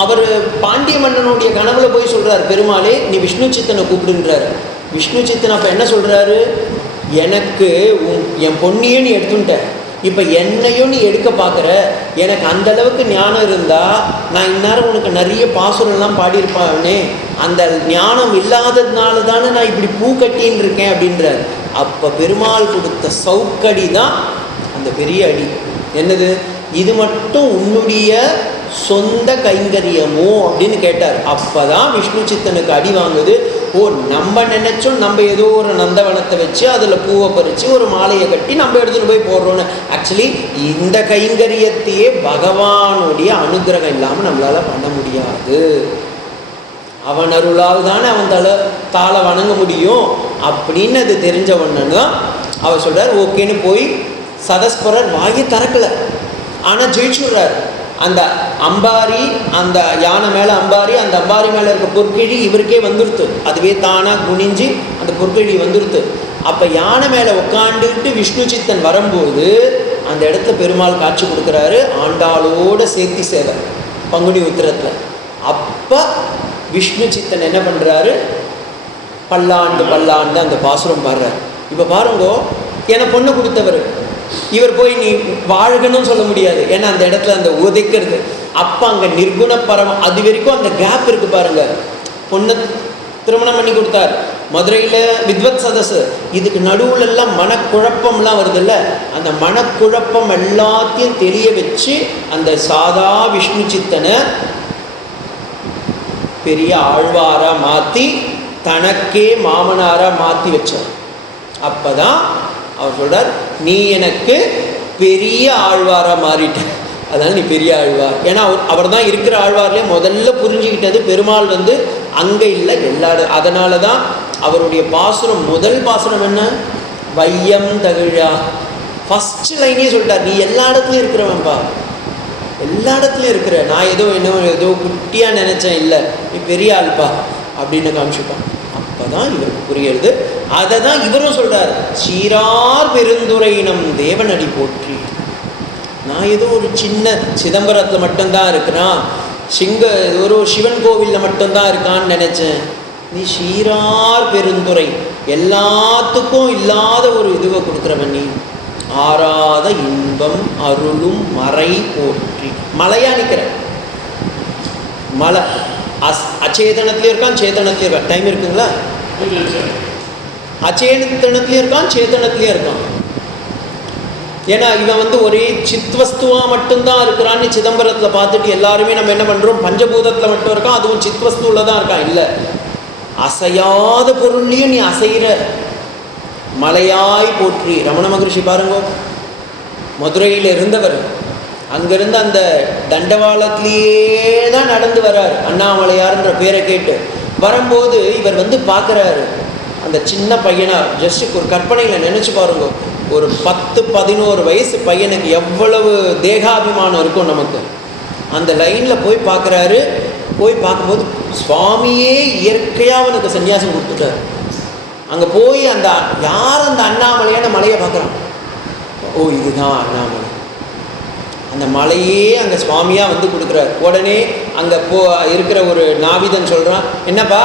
அவர் பாண்டிய மன்னனுடைய கனவுல போய் சொல்கிறார், பெருமாளே நீ விஷ்ணு சித்தனை கூப்பிடுன்றார். விஷ்ணு சித்தன் அப்போ என்ன சொல்கிறாரு, எனக்கு என் பொண்ணையே நீ எடுத்துட்ட, இப்போ என்னையும் நீ எடுக்க பார்க்குற, எனக்கு அந்தளவுக்கு ஞானம் இருந்தால் நான் இந்நேரம் உனக்கு நிறைய பாசுரம்லாம் பாடியிருப்பானே, அந்த ஞானம் இல்லாததுனால தானே நான் இப்படி பூ கட்டின்னு இருக்கேன் அப்படின்றார். அப்போ பெருமாள் கொடுத்த சவுக்கடி தான் அந்த பெரிய அடி. என்னது, இது மட்டும் உன்னுடைய சொந்த கைங்கரியமோ அப்படின்னு கேட்டார். அப்போ தான் விஷ்ணு சித்தனுக்கு அடி வாங்குது. ஓ, நம்ம நினைச்சோம் நம்ம ஏதோ ஒரு நந்தவனத்தை வச்சு அதில் பூவை பறித்து ஒரு மாலையை கட்டி நம்ம எடுத்துகிட்டு போய் போடுறோன்னு. ஆக்சுவலி இந்த கைங்கரியத்தையே பகவானுடைய அனுகிரகம் இல்லாமல் நம்மளால் பண்ண முடியாது. அவன் அருளால் தானே அவன் தாளை வணங்க முடியும் அப்படின்னு அது தெரிஞ்சவன்னு தான் அவர் சொல்கிறார். ஓகேன்னு போய் சதஸ்வரர் வாங்கி திறக்கலை, ஆனால் ஜெயிச்சுடுறார். அந்த அம்பாரி, அந்த யானை மேலே அம்பாரி, அந்த அம்பாரி மேலே இருக்க பொற்கிழி இவருக்கே வந்துடுத்து. அதுவே தானாக குனிஞ்சு அந்த பொற்கிழி வந்துடுத்து. அப்போ யானை மேலே உட்காந்துட்டு விஷ்ணு சித்தன் வரும்போது அந்த இடத்துல பெருமாள் காட்சி கொடுக்குறாரு. ஆண்டாளோட சேர்த்தி சேவை பங்குனி உத்திரத்தில். அப்போ விஷ்ணு சித்தன் என்ன பண்ணுறாரு, பல்லாண்டு அந்த பாசுரம் பாடுறார். இப்போ பாருங்கோ, என்னை பொண்ணு கொடுத்தவர் இவர் போய் நீ வாழ்கணும்னு சொல்ல முடியாது, ஏன்னா அந்த இடத்துல அந்த உதைக்கிறது. அப்போ அங்கே நிர்குண பரமம், அது வரைக்கும் அந்த கேப் இருக்குது பாருங்க. பொண்ணு திருமணம் பண்ணி கொடுத்தார், மதுரையில் வித்வத் சதஸ், இதுக்கு நடுவில் எல்லாம் மனக்குழப்பம்லாம் வருது இல்லை, அந்த மனக்குழப்பம் எல்லாத்தையும் தெரிய வச்சு அந்த சாதா விஷ்ணு சித்தனை பெரிய ஆழ்வாராக மாற்றி தனக்கே மாமனாராக மாற்றி வச்சார். அப்போ தான் அவர் சொல்கிறார், நீ எனக்கு பெரிய ஆழ்வாராக மாறிட்ட, அதனால் நீ பெரிய ஆழ்வார். ஏன்னா அவர் தான் இருக்கிற ஆழ்வார்லேயே முதல்ல புரிஞ்சுக்கிட்டது பெருமாள் அங்கே இல்லை எல்லா. அதனால தான் அவருடைய பாசுரம், முதல் பாசுரம் என்ன, வையம் தகிழா, ஃபஸ்ட்டு லைனே சொல்லிட்டார், நீ எல்லா இடத்துலையும் இருக்கிறவன்பா, எல்லா இடத்துலையும் இருக்கிற, நான் ஏதோ குட்டியாக நினச்சேன், இல்லை நீ பெரிய ஆள்பா அப்படின்னு காமிச்சுப்பான். அப்போ தான் இவருக்கு புரியுது. அதை தான் இவரும் சொல்கிறார், சீரார் பெருந்துரையினம் தேவனடி போற்றி. நான் ஏதோ ஒரு சின்ன சிதம்பரத்தில் மட்டும்தான் இருக்கிறான், ஒரு சிவன் கோவிலில் மட்டும்தான் இருக்கான்னு நினச்சேன். நீ சீரார் பெருந்துரை, எல்லாத்துக்கும் இல்லாத ஒரு இதுவை கொடுக்குறவன் நீ. ஆறாத இன்பம் அருளும் மறை போற்றி. மலையா நிற்கிற மலை, அச்சேதனத்துலேயும் இருக்கான் சேத்தனத்துலேயும் இருக்கான். டைம் இருக்குங்களா? அச்சேதனத்துலேயும் இருக்கான் சேத்தனத்துலேயும் இருக்கான். ஏன்னா இவன் ஒரே சித்வஸ்துவாக மட்டும்தான் இருக்கிறான்னு சிதம்பரத்தில் பார்த்துட்டு எல்லாருமே நம்ம என்ன பண்ணுறோம், பஞ்சபூதத்தில் மட்டும் இருக்கான், அதுவும் சித்வஸ்துவில் தான் இருக்கான். இல்லை, அசையாத பொருள்லையும் நீ அசைகிற மலையாய் போற்றி. ரமண மகரிஷி பாருங்க, மதுரையில் இருந்தவர், அங்கிருந்து அந்த தண்டவாளத்திலேயே தான் நடந்து வர்றார். அண்ணாமலையார்ன்ற பேரை கேட்டு வரும்போது இவர் பார்க்குறாரு, அந்த சின்ன பையனா, ஜஸ்ட் ஒரு கற்பனையில் நினச்சி பாருங்க, ஒரு 10-11 வயசு பையனுக்கு எவ்வளவு தேகாபிமானம் இருக்கும் நமக்கு. அந்த லைனில் போய் பார்க்குறாரு. போய் பார்க்கும்போது சுவாமியே இயற்கையாக அவனுக்கு சன்னியாசம் கொடுத்துட்டார். அங்கே போய் அந்த அண்ணாமலையான மலையை பார்க்குறான். ஓ, இதுதான் அண்ணாமலை. அந்த மலையே அங்கே சுவாமியாக கொடுக்குறார். உடனே அங்கே இருக்கிற ஒரு நாவிதன் சொல்கிறான், என்னப்பா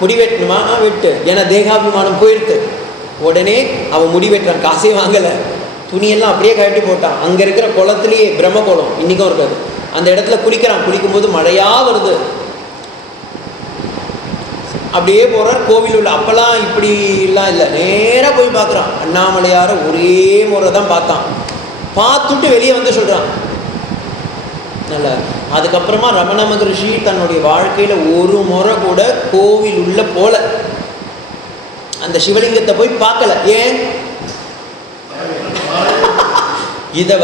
முடி வெட்டணுமா? வெட்டு, ஏன்னா தேகாபிமானம் போயிடுத்து. உடனே அவன் முடி வெட்டுறான், காசே வாங்கலை, துணியெல்லாம் அப்படியே கழட்டி போட்டான். அங்கே இருக்கிற குளத்துலேயே, பிரம்ம குளம் இன்றைக்கும் இருக்காது, அந்த இடத்துல குளிக்கிறான். குளிக்கும்போது மழையாக வருது. அப்படியே போகிறார். கோவில் உள்ள அப்போல்லாம் இப்படிலாம் இல்லை, நேராக போய் பார்க்குறான். அண்ணாமலையாரை ஒரே முறை தான் பார்த்தான். பார்த்துட்டு வெளியே சொல்கிறான் நல்லா. அதுக்கப்புறமா ரமண மகரிஷி தன்னுடைய வாழ்க்கையில் ஒரு முறை கூட கோவில் உள்ள போல, அந்த சிவலிங்கத்தை போய் பார்க்கல. ஏன்? இதை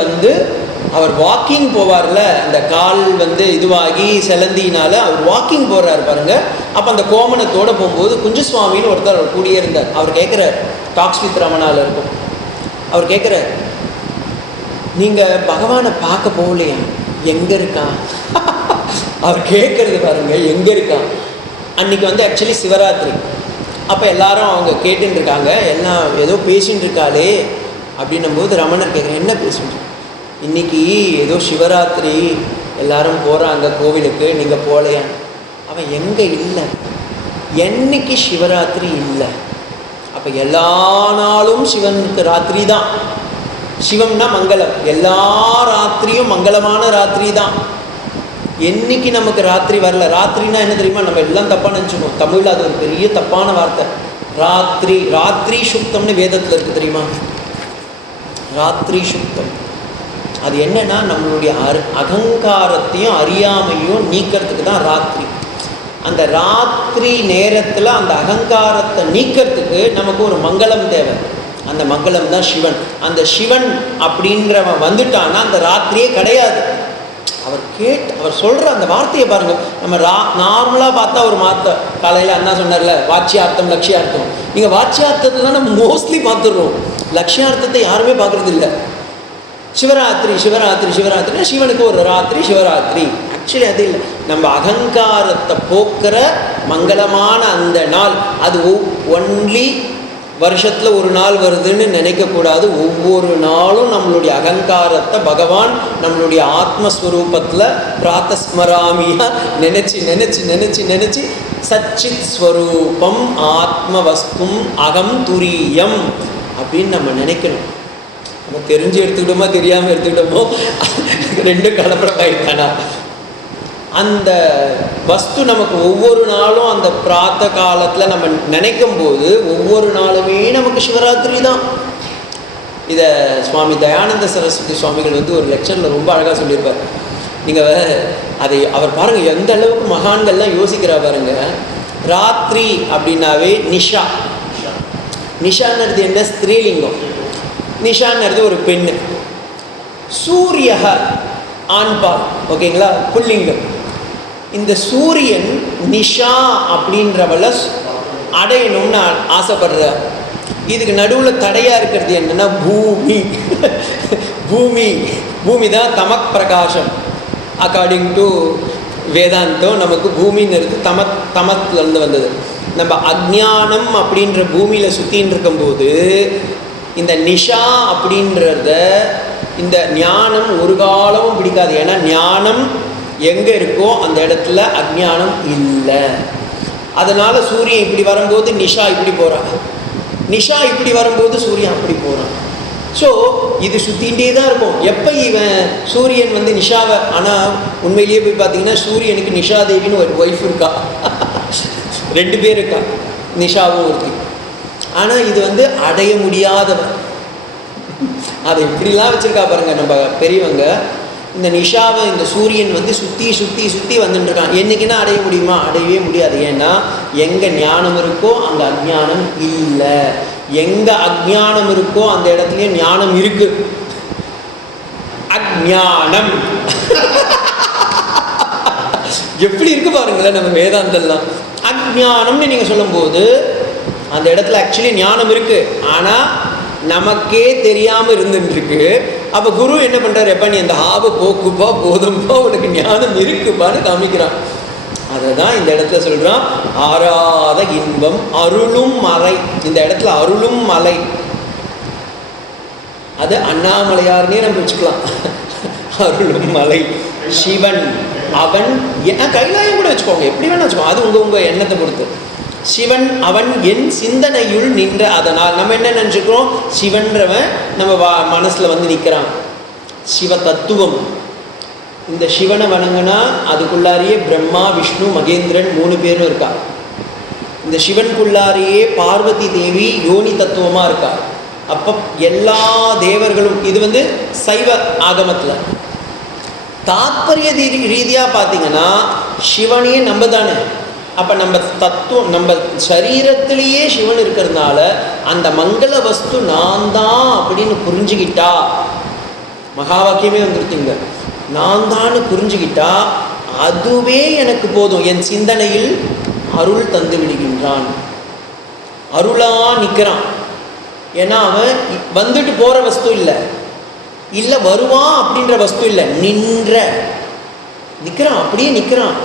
அவர் வாக்கிங் போவார்ல, அந்த கால் இதுவாகி செலந்தினால அவர் வாக்கிங் போகிறார் பாருங்க. அப்போ அந்த கோமணத்தோடு போகும்போது குஞ்சுசுவாமின்னு ஒருத்தர் அவர் கூடியே இருந்தார். அவர் கேட்குறார், டாக்ஸ் வித் ரமணாவில் இருக்கும், அவர் கேட்குறார், நீங்கள் பகவானை பார்க்க போகலையா? எங்கே இருக்கான்? அவர் கேட்குறது பாருங்க, எங்கே இருக்கான்? அன்றைக்கி ஆக்சுவலி சிவராத்திரி. அப்போ எல்லாரும் அவங்க கேட்டுன்னு இருக்காங்க, எல்லாம் ஏதோ பேசின்னு இருக்காளே அப்படின்னும்போது ரமணர் கேட்குறேன், என்ன பேசுகிறேன்? இன்றைக்கி ஏதோ சிவராத்திரி, எல்லாரும் போகிறாங்க கோவிலுக்கு, நீங்கள் போகலையா? அவன் எங்கே இல்லை, என்னைக்கு சிவராத்திரி இல்லை. அப்போ எல்லா நாளும் சிவனுக்கு ராத்திரி தான். சிவம்னா மங்களம், எல்லா ராத்திரியும் மங்களமான ராத்திரி தான். என்னைக்கு நமக்கு ராத்திரி வரல, ராத்திரினா என்ன தெரியுமா? நம்ம எல்லாம் தப்பாக நினச்சிக்கோம். தமிழில் அது ஒரு பெரிய தப்பான வார்த்தை. ராத்திரி, ராத்திரி சுத்தம்னு வேதத்தில் இருக்குது தெரியுமா? ராத்திரி சுத்தம் அது என்னன்னா, நம்மளுடைய அகங்காரத்தையும் அறியாமையும் நீக்கிறதுக்கு தான் ராத்திரி. அந்த ராத்திரி நேரத்தில் அந்த அகங்காரத்தை நீக்கிறதுக்கு நமக்கு ஒரு மங்களம் தேவை. அந்த மங்களம் தான் சிவன். அந்த சிவன் அப்படின்றவன் வந்துட்டான்னா அந்த ராத்திரியே கிடையாது. அவர் சொல்கிற அந்த வார்த்தையை பாருங்கள். நம்ம நார்மலாக பார்த்தா ஒரு காலையில் அண்ணா சொன்னார்ல, வாட்சியார்த்தம் லட்சியார்த்தம். நீங்கள் வாட்சியார்த்தத்தை தான் நம்ம மோஸ்ட்லி பார்த்துடுறோம், லட்சியார்த்தத்தை யாருமே பார்க்குறது இல்லை. சிவராத்திரி சிவராத்திரி சிவராத்திரினா சிவனுக்கு ஒரு ராத்திரி சிவராத்திரி. ஆக்சுவலி அது இல்லை, நம்ம அகங்காரத்தை போக்குற மங்களமான அந்த நாள். அது ஒன்லி வருஷத்தில் ஒரு நாள் வருதுன்னு நினைக்கக்கூடாது. ஒவ்வொரு நாளும் நம்மளுடைய அகங்காரத்தை பகவான் நம்மளுடைய ஆத்மஸ்வரூபத்தில் பிராத்தஸ்மராமியாக நினச்சி நினச்சி நினச்சி நினச்சி சச்சித் ஸ்வரூபம் ஆத்மவஸ்தும் அகம் துரியம் அப்படின்னு நம்ம நினைக்கணும். நம்ம தெரிஞ்சு எடுத்துக்கிட்டோமோ தெரியாமல் எடுத்துக்கிட்டோமோ ரெண்டும் கலப்படமாயிட்டானா, அந்த வஸ்து நமக்கு ஒவ்வொரு நாளும் அந்த பிராத்த காலத்தில் நம்ம நினைக்கும் போது ஒவ்வொரு நாளுமே நமக்கு சிவராத்திரி தான். இதை சுவாமி தயானந்த சரஸ்வதி சுவாமிகள் ஒரு லெக்சரில் ரொம்ப அழகாக சொல்லியிருப்பார். நீங்கள் அதை அவர் பாருங்கள், எந்த அளவுக்கு மகான்கள்லாம் யோசிக்கிறா பாருங்க. ராத்திரி அப்படின்னாவே நிஷா. நிஷான்றது என்ன? ஸ்திரீலிங்கம். நிஷான்றது ஒரு பெண்ணு. சூரியக ஆண்பால், ஓகேங்களா, புல்லிங்கம். இந்த சூரியன் நிஷா அப்படின்றவளை அடையணும்னு ஆசைப்படுறார். இதுக்கு நடுவில் தடையாக இருக்கிறது என்னென்னா பூமி. பூமி தான் தமக் பிரகாசம். அக்கார்டிங் டு வேதாந்தம் நமக்கு பூமிங்கிறது தமத்துலேருந்து வந்தது. நம்ம அஜ்ஞானம் அப்படின்ற பூமியில் சுற்றின்னு இருக்கும்போது இந்த நிஷா அப்படின்றத இந்த ஞானம் ஒரு காலமும் பிடிக்காது. ஏன்னா ஞானம் எங்கே இருக்கோ அந்த இடத்துல அஜ்ஞானம் இல்லை. அதனால் சூரியன் இப்படி வரும்போது நிஷா இப்படி போகிறான், நிஷா இப்படி வரும்போது சூரியன் அப்படி போகிறான். ஸோ இது சுற்றிகிட்டே தான் இருக்கும். எப்போ இவன் சூரியன் வந்து நிஷாவை, ஆனால் உண்மையிலேயே போய் பார்த்தீங்கன்னா சூரியனுக்கு நிஷா தேவின்னு ஒரு ஒய்ஃப் இருக்கா, 2 பேர் இருக்கா, நிஷாவும் ஒருத்தி. ஆனால் இது வந்து அடைய முடியாதவன். அதை இப்படிலாம் வச்சுருக்கா பாருங்கள் நம்ம பெரியவங்க. இந்த நிஷாவை இந்த சூரியன் வந்து சுற்றி வந்துட்டுருக்கான். என்றைக்குன்னா அடைய முடியுமா? அடையவே முடியாது. ஏன்னா எங்கே ஞானம் இருக்கோ அங்கே அஜ்ஞானம் இல்லை, எங்கே அஜ்ஞானம் இருக்கோ அந்த இடத்துலயே ஞானம் இருக்கு. அஜ்ஞானம் எப்படி இருக்கு பாருங்களேன் நம்ம வேதாந்தெல்லாம். அஜ்ஞானம்னு நீங்கள் சொல்லும்போது அந்த இடத்துல ஆக்சுவலி ஞானம் இருக்கு, ஆனால் நமக்கே தெரியாமல் இருந்துருக்கு. அப்போ குரு என்ன பண்ணுறாரு, எப்போ நீ அந்த ஆபை போக்குப்பா, போதும்பா, உனக்கு ஞானம் இருக்குப்பான்னு காமிக்கிறான். அதை தான் இந்த இடத்துல சொல்கிறான், ஆறாத இன்பம் அருளும் மலை. இந்த இடத்துல அருளும் மலை, அது அண்ணாமலையார்னே நம்ம வச்சுக்கலாம். அருளும் மலை சிவன், அவன் கைலாயம் கூட வச்சுக்கோங்க, எப்படி வேணா வச்சுக்கோங்க, அது உங்கள் எண்ணத்தை பொறுத்து. சிவன் அவன் என் சிந்தனையுள் நின்ற. அதனால் நம்ம என்ன நினச்சிக்கிறோம், சிவன்றவன் நம்ம மனசில் வந்து நிற்கிறான். சிவ தத்துவம். இந்த சிவனை வணங்கினா அதுக்குள்ளாரியே பிரம்மா விஷ்ணு மகேந்திரன் 3 பேரும் இருக்கா. இந்த சிவனுக்குள்ளாரியே பார்வதி தேவி யோனி தத்துவமாக இருக்கா. அப்போ எல்லா தேவர்களும், இது வந்து சைவ ஆகமத்தில். தாத்பரிய ரீதியாக பார்த்தீங்கன்னா சிவனையே நம்ம தானே. அப்போ நம்ம தத்துவம், நம்ம சரீரத்திலேயே சிவன் இருக்கிறதுனால அந்த மங்கள வஸ்து நான் தான் அப்படின்னு புரிஞ்சுக்கிட்டா, மகா வாக்கியமே வந்துருச்சுங்க, நான் தான் புரிஞ்சுக்கிட்டா அதுவே எனக்கு போதும். என் சிந்தனையில் அருள் தந்து விடுகின்றான், அருளா நிற்கிறான். ஏன்னா அவன் வந்துட்டு போகிற வஸ்து இல்லை வருவான் அப்படின்ற வஸ்து இல்லை, நிற்கிறான், அப்படியே நிற்கிறான்.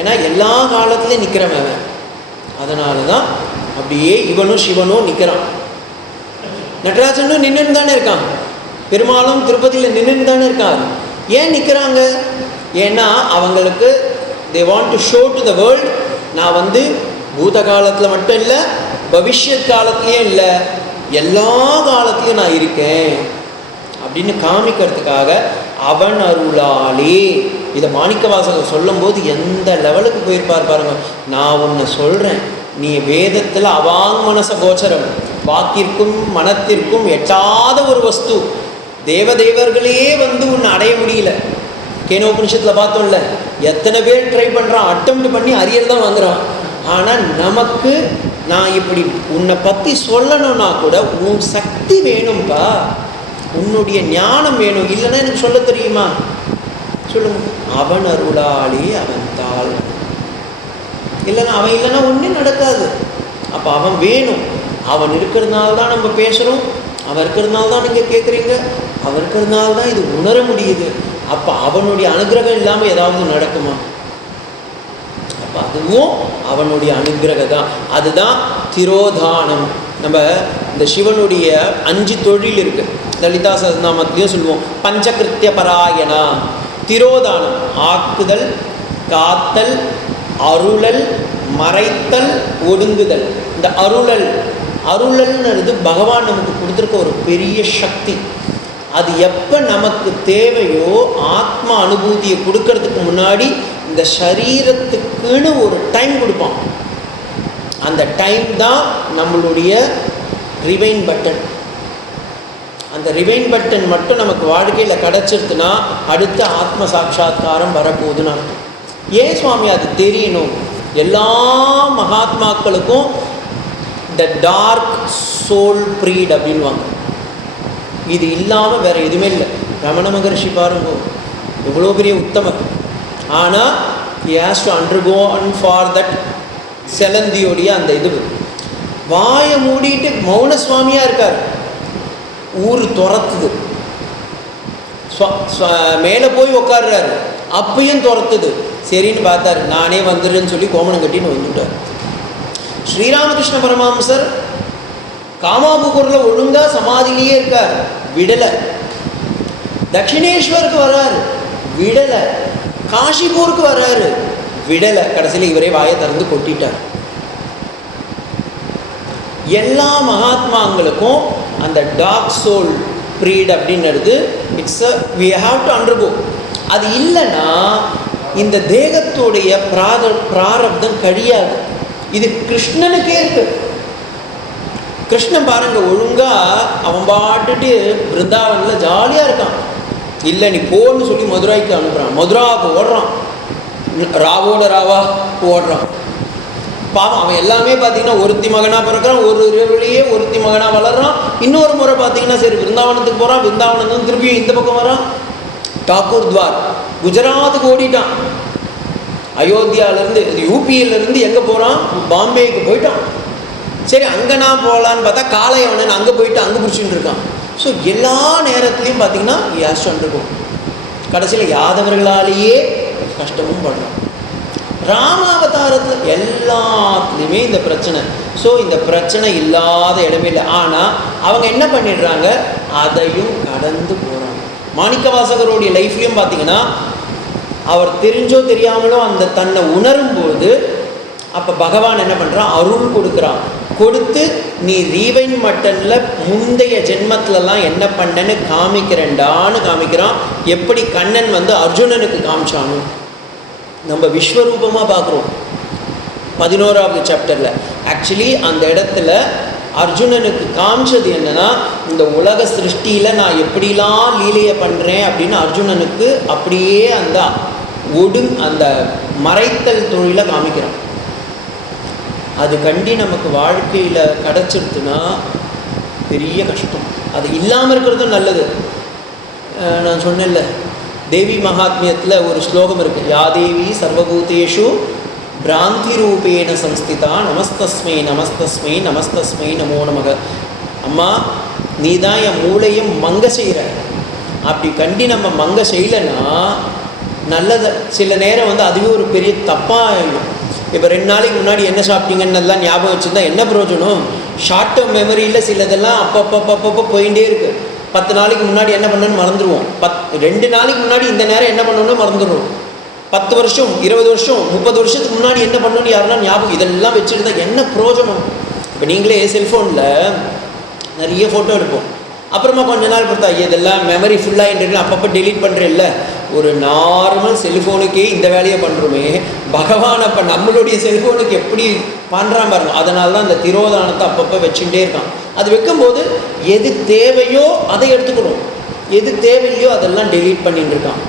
ஏன்னா எல்லா காலத்துலேயும் நிற்கிறவன் அவன். அதனால தான் அப்படியே இவனும் சிவனும் நிற்கிறான். நடராஜனும் நின்றுன்னு தானே இருக்கான், பெருமாளும் திருப்பதியில் நின்றுன்னு தானே இருக்கான். ஏன் நிற்கிறாங்க? ஏன்னா அவங்களுக்கு they want to show to the world, நான் வந்து பூத காலத்தில் மட்டும் இல்லை, பவிஷ்யத் காலத்துலேயும் இல்லை, எல்லா காலத்துலேயும் நான் இருக்கேன் அப்படின்னு காமிக்கிறதுக்காக அவன் அருளாலே. இதை மாணிக்கவாசகர் சொல்லும் போது எந்த லெவலுக்கு போயிருப்பார் பாருங்க. நான் உன்னை சொல்கிறேன், நீ வேதத்தில் அவாங்மனச கோச்சரம், வாக்கிற்கும் மனத்திற்கும் எட்டாத ஒரு வஸ்து. தேவதேவர்களே வந்து உன்னை அடைய முடியல. கேனோபனிஷத்தில் பார்த்தோம்ல, எத்தனை பேர் ட்ரை பண்ணுறான், அட்டெம்ப்ட் பண்ணி அரியர் தான் வாங்குறான். ஆனால் நமக்கு நான் இப்படி உன்னை பற்றி சொல்லணும்னா கூட உன் சக்தி வேணும்பா, உன்னுடைய ஞானம் வேணும். இல்லைன்னா எனக்கு சொல்ல தெரியுமா? சொல்லுங்க. அவன் அருளாளி அவன் தாள். இல்லைன்னா அவன் இல்லைன்னா ஒன்றும் நடக்காது. அப்போ அவன் வேணும். அவன் இருக்கிறதுனால தான் நம்ம பேசுகிறோம், அவன் இருக்கிறதுனால தான் நீங்கள் கேட்குறீங்க, அவன் இருக்கிறதுனால தான் இது உணர முடியுது. அப்போ அவனுடைய அனுகிரகம் இல்லாமல் ஏதாவது நடக்குமா? அப்போ அதுவும் அவனுடைய அனுகிரகம் தான். அதுதான் திரோதானம். நம்ம இந்த சிவனுடைய 5 தொழில் இருக்குது, லலிதா சஹஸ்ரநாமத்திலையும் சொல்லுவோம். பஞ்சகிருத்திய பராயணா. திரோதானம், ஆக்குதல், காத்தல், அருளல், மறைத்தல், ஒடுங்குதல். இந்த அருளல்ன்றது பகவான் நமக்கு கொடுத்துருக்க ஒரு பெரிய சக்தி. அது எப்போ நமக்கு தேவையோ ஆத்ம அனுபூதியை கொடுக்கறதுக்கு முன்னாடி இந்த சரீரத்துக்குன்னு ஒரு டைம் கொடுப்பான். அந்த டைம் தான் நம்மளுடைய ரிவைன் பட்டன். அந்த ரிவைன் பட்டன் மட்டும் நமக்கு வாழ்க்கையில் கிடச்சிருதுன்னா அடுத்த ஆத்ம சாட்சா்காரம் வரப்போகுதுன்னு அர்த்தம். ஏன் சுவாமி அது தெரியணும்? எல்லா மகாத்மாக்களுக்கும் த டார்க் சோல் ப்ரீட் அப்படின்வாங்க. இது இல்லாமல் வேறு எதுவுமே இல்லை. ரமண மகர்ஷி பாருங்க, எவ்வளோ பெரிய உத்தமர். ஆனால் he has to undergo and for that செலந்தியோடைய அந்த இது வாயை மூடிட்டு மௌன சுவாமியாக இருக்கார். ஊர் துரத்துது, மேலே போய் உட்காடுறாரு, அப்பையும் துரத்துது. சரின்னு பார்த்தாரு, நானே வந்துடுன்னு சொல்லி கோமணம் கட்டின்னு வந்துட்டார். ஸ்ரீராமகிருஷ்ண பரமஹம்சர் காமாபுகூரில் ஒழுங்காக சமாதியிலேயே இருக்கார், விடலை. தட்சிணேஸ்வருக்கு வர்றாரு, விடலை. காஷிபூருக்கு வர்றாரு, விடலை. கடைசியில் இவரே வாயை திறந்து கொட்டிட்டார். எல்லா மகாத்மாங்களுக்கும் அந்த டார்க் சோல் ப்ரீட் அப்படின்றது it's we have to undergo. அது இல்லைன்னா இந்த தேகத்துடைய பிராரப்தம் கழியாது. இது கிருஷ்ணனுக்கே இருக்கு. கிருஷ்ணன் பாருங்க, ஒழுங்கா அவன் பாட்டுட்டு பிருந்தாவனில் ஜாலியாக இருக்கான். இல்லை நீ போன்னு சொல்லி மதுரைக்கு அனுப்புகிறான், மதுராவுக்கு ஓடுறான், ராவோட ராவா ஓடுறான். பாவம் அவன் எல்லாமே பார்த்தீங்கன்னா ஒருத்தி மகனாக பிறக்கிறான், ஒரு இரவுலேயே ஒருத்தி மகனாக வளர்றான். இன்னொரு முறை பார்த்தீங்கன்னா சரி பிருந்தாவனத்துக்கு போகிறான், பிருந்தாவனத்துக்கு திருப்பியும் இந்த பக்கம் வரான். டாக்கூர் துவார் குஜராத்துக்கு ஓடிட்டான், அயோத்தியாவிலேருந்து யூபியிலேருந்து எங்கே போகிறான், பாம்பேக்கு போயிட்டான். சரி அங்கே நான் போகலான்னு பார்த்தா காளையவனன் அங்கே போயிட்டு அங்கே பிடிச்சிட்டு இருக்கான். ஸோ எல்லா நேரத்துலையும் பார்த்தீங்கன்னா யாஸ்ட் இருக்கும். கடைசியில் யாதவர்களாலேயே கஷ்டமும் படுறான். ராமாவதாரத்தில் எல்லாத்துலேயுமே இந்த பிரச்சனை. ஸோ இந்த பிரச்சனை இல்லாத இடமே இல்லை. ஆனால் அவங்க என்ன பண்ணிடுறாங்க, அதையும் கடந்து போகிறாங்க. மாணிக்கவாசகருடைய லைஃப்லையும் பார்த்தீங்கன்னா அவர் தெரிஞ்சோ தெரியாமலோ அந்த தன்னை உணரும்போது அப்போ பகவான் என்ன பண்ணுறான், அருள் கொடுக்குறான். கொடுத்து நீ ரீவைன் மட்டனில் முந்தைய ஜென்மத்திலலாம் என்ன பண்ணன்னு காமிக்கிறேன்டான்னு காமிக்கிறான். எப்படி கண்ணன் வந்து அர்ஜுனனுக்கு காமிச்சானோ நம்ம விஸ்வரூபமாக பார்க்குறோம் 11வது சாப்டரில். ஆக்சுவலி அந்த இடத்துல அர்ஜுனனுக்கு காமிச்சது என்னன்னா, இந்த உலக சிருஷ்டியில் நான் எப்படிலாம் லீலையை பண்ணுறேன் அப்படின்னு அர்ஜுனனுக்கு அப்படியே அந்த அந்த மறைத்தல் தொழிலை காமிக்கிறான். அது கண்டி நமக்கு வாழ்க்கையில் கிடச்சிருச்சுன்னா பெரிய கஷ்டம். அது இல்லாமல் இருக்கிறதும் நல்லது. நான் சொன்னேன்ல, தேவி மகாத்மியத்தில் ஒரு ஸ்லோகம் இருக்குது, யாதேவி சர்வபூதேஷு பிராந்தி ரூபேண சம்ஸ்திதா நமஸ்தஸ்மை நமஸ்தஸ்மை நமஸ்தஸ்மை நமோ நமக. அம்மா நீ தான் என் மூளையும் மங்க செய்கிற. அப்படி கண்டி நம்ம மங்க செய்யலைன்னா நல்லது. சில நேரம் வந்து அதுவே ஒரு பெரிய தப்பாக ஆகிடும். இப்போ 2 நாளைக்கு முன்னாடி என்ன சாப்பிட்டீங்கன்னு எல்லாம் ஞாபகம் வச்சுருந்தா என்ன பிரயோஜனம்? ஷார்ட் டேர்ம் மெமரியில் சிலதெல்லாம் அப்பப்போ போயிட்டே இருக்குது. 10 நாளைக்கு முன்னாடி என்ன பண்ணணும்னு மறந்துடுவோம். 2 நாளைக்கு முன்னாடி இந்த நேரம் என்ன பண்ணணும்னு மறந்துடுவோம். 10 வருஷம் 20 வருஷம் 30 வருஷத்துக்கு முன்னாடி என்ன பண்ணணும்னு யாருன்னா ஞாபகம். இதெல்லாம் வச்சுருந்தா என்ன பிரயோஜனம்? இப்போ நீங்களே செல்ஃபோனில் நிறைய ஃபோட்டோ எடுப்போம், அப்புறமா கொஞ்ச நாள் பொறுத்தா இதெல்லாம் மெமரி ஃபுல்லாகிட்டு அப்பப்போ டெலீட் பண்ணுறேன்ல. ஒரு நார்மல் செல்ஃபோனுக்கே இந்த வேலையை பண்ணுறோமே, பகவான் அப்போ நம்மளுடைய செல்ஃபோனுக்கு எப்படி பண்ணுறான் பாருங்க. அதனால தான் அந்த திரோதானத்தை அப்பப்போ வச்சுட்டே இருக்கான். அது வைக்கும்போது எது தேவையோ அதை எடுத்துக்கணும், எது தேவையில்லையோ அதெல்லாம் டெலீட் பண்ணிட்டு இருக்கான்.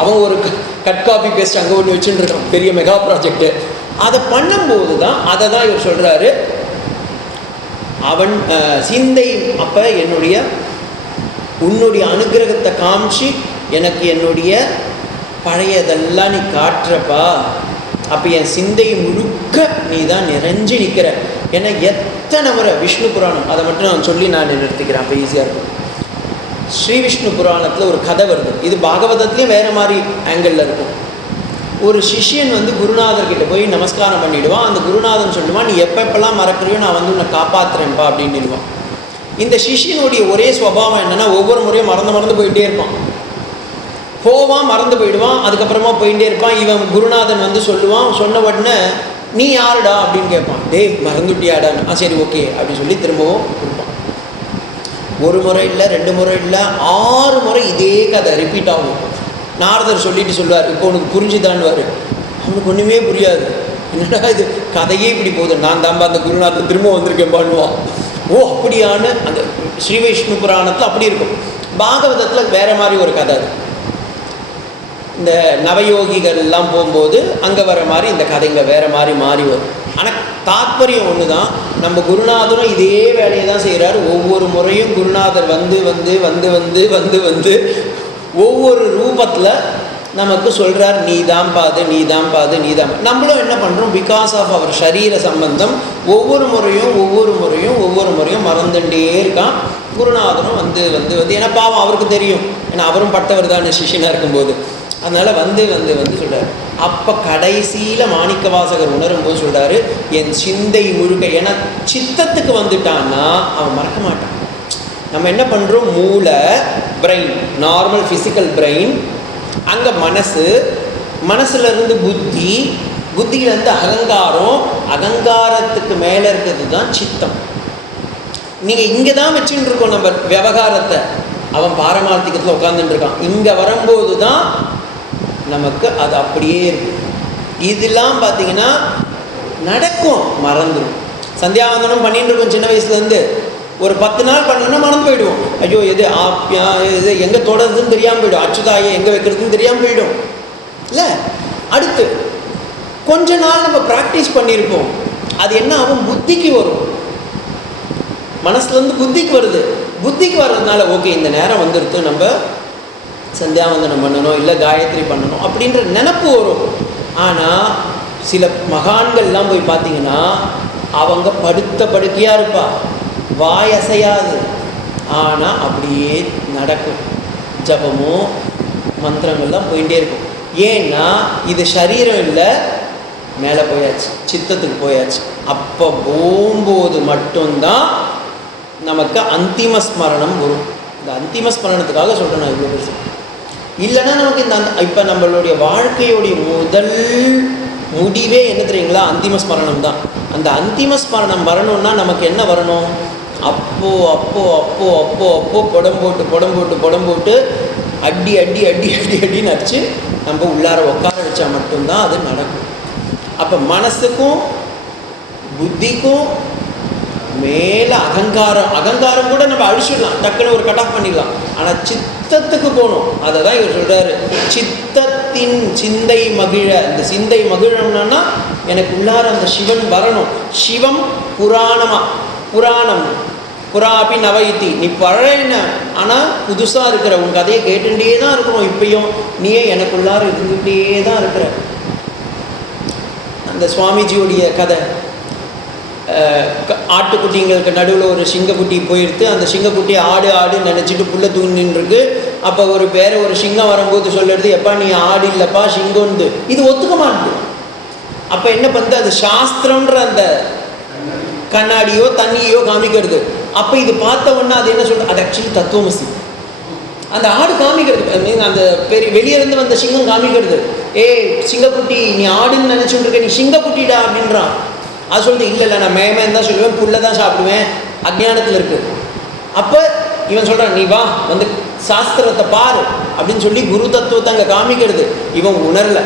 அவன் ஒரு கட் காப்பி பேஸ்ட் அங்கே ஒன்று வச்சுட்டு இருக்கான், பெரிய மெகா ப்ராஜெக்டு. அதை பண்ணும்போது தான் அதை தான் இவர் சொல்கிறாரு, அவன் சிந்தை அப்போ உன்னுடைய அனுகிரகத்தை காமிச்சு எனக்கு என்னுடைய பழையதெல்லாம் நீ காட்டுறப்பா. அப்போ என் சிந்தை முழுக்க நீ தான் நிறைஞ்சு நிற்கிற. ஏன்னா எத்தனை முறை விஷ்ணு புராணம், அதை மட்டும் நான் சொல்லி நான் நிறுத்திக்கிறேன், அப்போ ஈஸியாக இருக்கும். ஸ்ரீ விஷ்ணு புராணத்தில் ஒரு கதை வருது. இது பாகவதத்துலேயும் வேறு மாதிரி ஆங்கிளில் இருக்கும். ஒரு சிஷ்யன் வந்து குருநாதர்கிட்ட போய் நமஸ்காரம் பண்ணிவிடுவான். அந்த குருநாதன் சொல்லுவான், நீ எப்பப்பெல்லாம் மறக்கிறியோ நான் வந்து உன்னை காப்பாற்றுறேன்ப்பா அப்படின்னு சொல்லுவான். இந்த சிஷ்யனுடைய ஒரே ஸ்வபாவம் என்னென்னா, ஒவ்வொரு முறையும் மறந்து போயிட்டே இருப்பான். போவான், மறந்து போயிடுவான், அதுக்கப்புறமா போயிட்டே இருப்பான். இவன் குருநாதன் வந்து சொல்லுவான், சொன்ன உடனே நீ யாருடா அப்படின்னு கேட்பான். டேய் மறந்துட்டியாடான்னு. சரி ஓகே அப்படின்னு சொல்லி திரும்பவும் கொடுப்பான். ஒரு முறை இல்லை, 2 முறை இல்லை, 6 முறை இதே கதை ரிப்பீட் ஆகும். நாரதர் சொல்லிட்டு சொல்லுவார், இப்போ உனக்கு புரிஞ்சுதான்வார். அவனுக்கு ஒன்றுமே புரியாது. என்னடா இது கதையே இப்படி போகுது, நான் தான்பா அந்த குருநாதன் திரும்ப வந்திருக்கேன் பண்ணுவான். ஓ அப்படியான அந்த ஸ்ரீ விஷ்ணு புராணத்தில் அப்படி இருக்கும். பாகவதத்தில் வேறு மாதிரி ஒரு கதை. அது இந்த நவயோகிகள் எல்லாம் போகும்போது அங்கே வர மாதிரி இந்த கதைங்க வேறு மாதிரி மாறி வரும். ஆனால் தாத்பரியம் ஒன்று தான். நம்ம குருநாதரும் இதே வேலையை தான் செய்கிறார். ஒவ்வொரு முறையும் குருநாதர் வந்து வந்து வந்து வந்து வந்து வந்து ஒவ்வொரு ரூபத்தில் நமக்கு சொல்கிறார், நீ தான் பாது, நீ தான் பாது, நீ தான். நம்மளும் என்ன பண்ணுறோம், பிகாஸ் ஆஃப் அவர் சரீர சம்பந்தம் ஒவ்வொரு முறையும் மறந்துட்டே இருக்கான். குருநாதனும் வந்து வந்து வந்து ஏன்னா பாவம் அவருக்கு தெரியும், ஏன்னா அவரும் பட்டவர் தான் சிஷியனாக இருக்கும்போது. அதனால் வந்து வந்து வந்து சொல்கிறார். அப்போ கடைசியில் மாணிக்க வாசகர் உணரும்போது சொல்கிறாரு, என் சிந்தை முழுக்க, ஏன்னா சித்தத்துக்கு வந்துட்டான்னா அவன் மறக்க மாட்டான். நம்ம என்ன பண்ணுறோம், மூளை, பிரெயின், நார்மல் ஃபிசிக்கல் பிரெயின், அங்கே மனசுலேருந்து புத்தி, புத்தியிலேருந்து அகங்காரம், அகங்காரத்துக்கு மேலே இருக்கிறது தான் சித்தம். நீங்கள் இங்கே தான் வச்சுட்டு இருக்கோம் நம்ம விவகாரத்தை. அவன் பாரமார்த்திகத்தில் உட்காந்துட்டு இருக்கான். இங்கே வரும்போது தான் நமக்கு அது அப்படியே இருக்குது. இதெல்லாம் பார்த்தீங்கன்னா நடக்கும், மறந்துடும். சந்தியாவந்தனம் பண்ணிட்டு இருக்கோம் சின்ன வயசுலேருந்து. ஒரு 10 நாள் பண்ணணும்னா மறந்து போயிடுவோம். ஐயோ எது ஆப்பியா, எது எங்கே தொடருதுன்னு தெரியாமல் போயிடும். அச்சுதாயை எங்கே வைக்கிறதுன்னு தெரியாமல் போயிடும் இல்லை. அடுத்து கொஞ்ச நாள் நம்ம ப்ராக்டிஸ் பண்ணியிருப்போம். அது என்ன ஆகும், புத்திக்கு வரும். மனசுலேருந்து புத்திக்கு வருது. புத்திக்கு வர்றதுனால ஓகே இந்த நேரம் வந்துடுத்து, நம்ம சந்தியாவந்தனம் பண்ணணும், இல்லை காயத்ரி பண்ணணும் அப்படின்ற நினப்பு வரும். ஆனால் சில மகான்கள்லாம் போய் பார்த்தீங்கன்னா அவங்க படுத்த படுக்கையாக இருப்பா, வாய் அசையாது, ஆனால் அப்படியே நடக்கும். ஜபமோ மந்திரங்கள்லாம் போயிட்டே இருக்கும். ஏன்னா இது சரீரம் இல்லை, மேலே போயாச்சு, சித்தத்துக்கு போயாச்சு. அப்போ போகும்போது மட்டும்தான் நமக்கு அந்திம ஸ்மரணம் வரும். இந்த அந்திம ஸ்மரணத்துக்காக சொல்கிறேன் நான் இவ்வளோ பெருசு. இல்லைன்னா நமக்கு இந்த இப்போ நம்மளுடைய வாழ்க்கையோடைய முதல் முடிவே என்ன தெரியுங்களா, அந்திம ஸ்மரணம் தான். அந்த அந்திம ஸ்மரணம் வரணும்னா நமக்கு என்ன வரணும், அப்போ அப்போ அப்போ அப்போ அப்போ புடம் போட்டு அடி அடின்னு அடிச்சு நம்ம உள்ளார உட்கார வச்சா மட்டும்தான் அது நடக்கும். அப்போ மனசுக்கும் புத்திக்கும் மேலே அகங்காரம் கூட நம்ம அழிச்சிடலாம், டக்குன்னு ஒரு கட் ஆஃப் பண்ணிடலாம். ஆனால் சித்தத்துக்கு போகணும். அதை தான் இவர் சொல்கிறாரு, சித்தத்தின் சிந்தை மகிழ. இந்த சிந்தை மகிழணும்னா எனக்கு உள்ளார அந்த சிவன் வரணும். சிவம் புராணம் புறாபி நவயித்தி. நீ பழைய ஆனால் புதுசாக இருக்கிற உன் கதையை கேட்டுட்டே தான் இருக்கணும். இப்பயும் நீயே எனக்குள்ளார இருந்துகிட்டே தான் இருக்கிற. அந்த சுவாமிஜியோடைய கதை, ஆட்டுக்குட்டிங்களுக்கு நடுவில் ஒரு சிங்கக்குட்டி போயிடுத்து. அந்த சிங்கக்குட்டி ஆடு நினச்சிட்டு புள்ள தூங்கின்னுருக்கு. அப்போ வேற ஒரு சிங்கம் வரும்போது சொல்லுறது, எப்பா நீ ஆடு இல்லைப்பா சிங்கம்னு. இது ஒத்துக்க மாட்டேது. அப்போ என்ன பண்ணுது, அது சாஸ்திரம்ன்ற அந்த கண்ணாடியோ தண்ணியோ காமிக்கிறது. அப்போ இது பார்த்த உடனே அது என்ன சொல்கிறது, அது ஆக்சுவலி தத்துவமசி. அந்த ஆடு காமிக்கிறது, அந்த வெளியே இருந்து வந்த சிங்கம் காமிக்கிறது, சிங்கக்குட்டி நீ ஆடுன்னு நினச்சிட்டு இருக்க, நீ சிங்கக்குட்டிடா அப்படின்றான். அது சொல்லிட்டு இல்லை நான் மேமேன்னு தான் சொல்லுவேன், புல்லை தான் சாப்பிடுவேன், அஜ்ஞானத்தில் இருக்குது. அப்போ இவன் சொல்கிறான், நீ வா வந்து சாஸ்திரத்தை பாரு அப்படின்னு சொல்லி குரு தத்துவத்தை அங்கே காமிக்கிறது. இவன் உணரலை.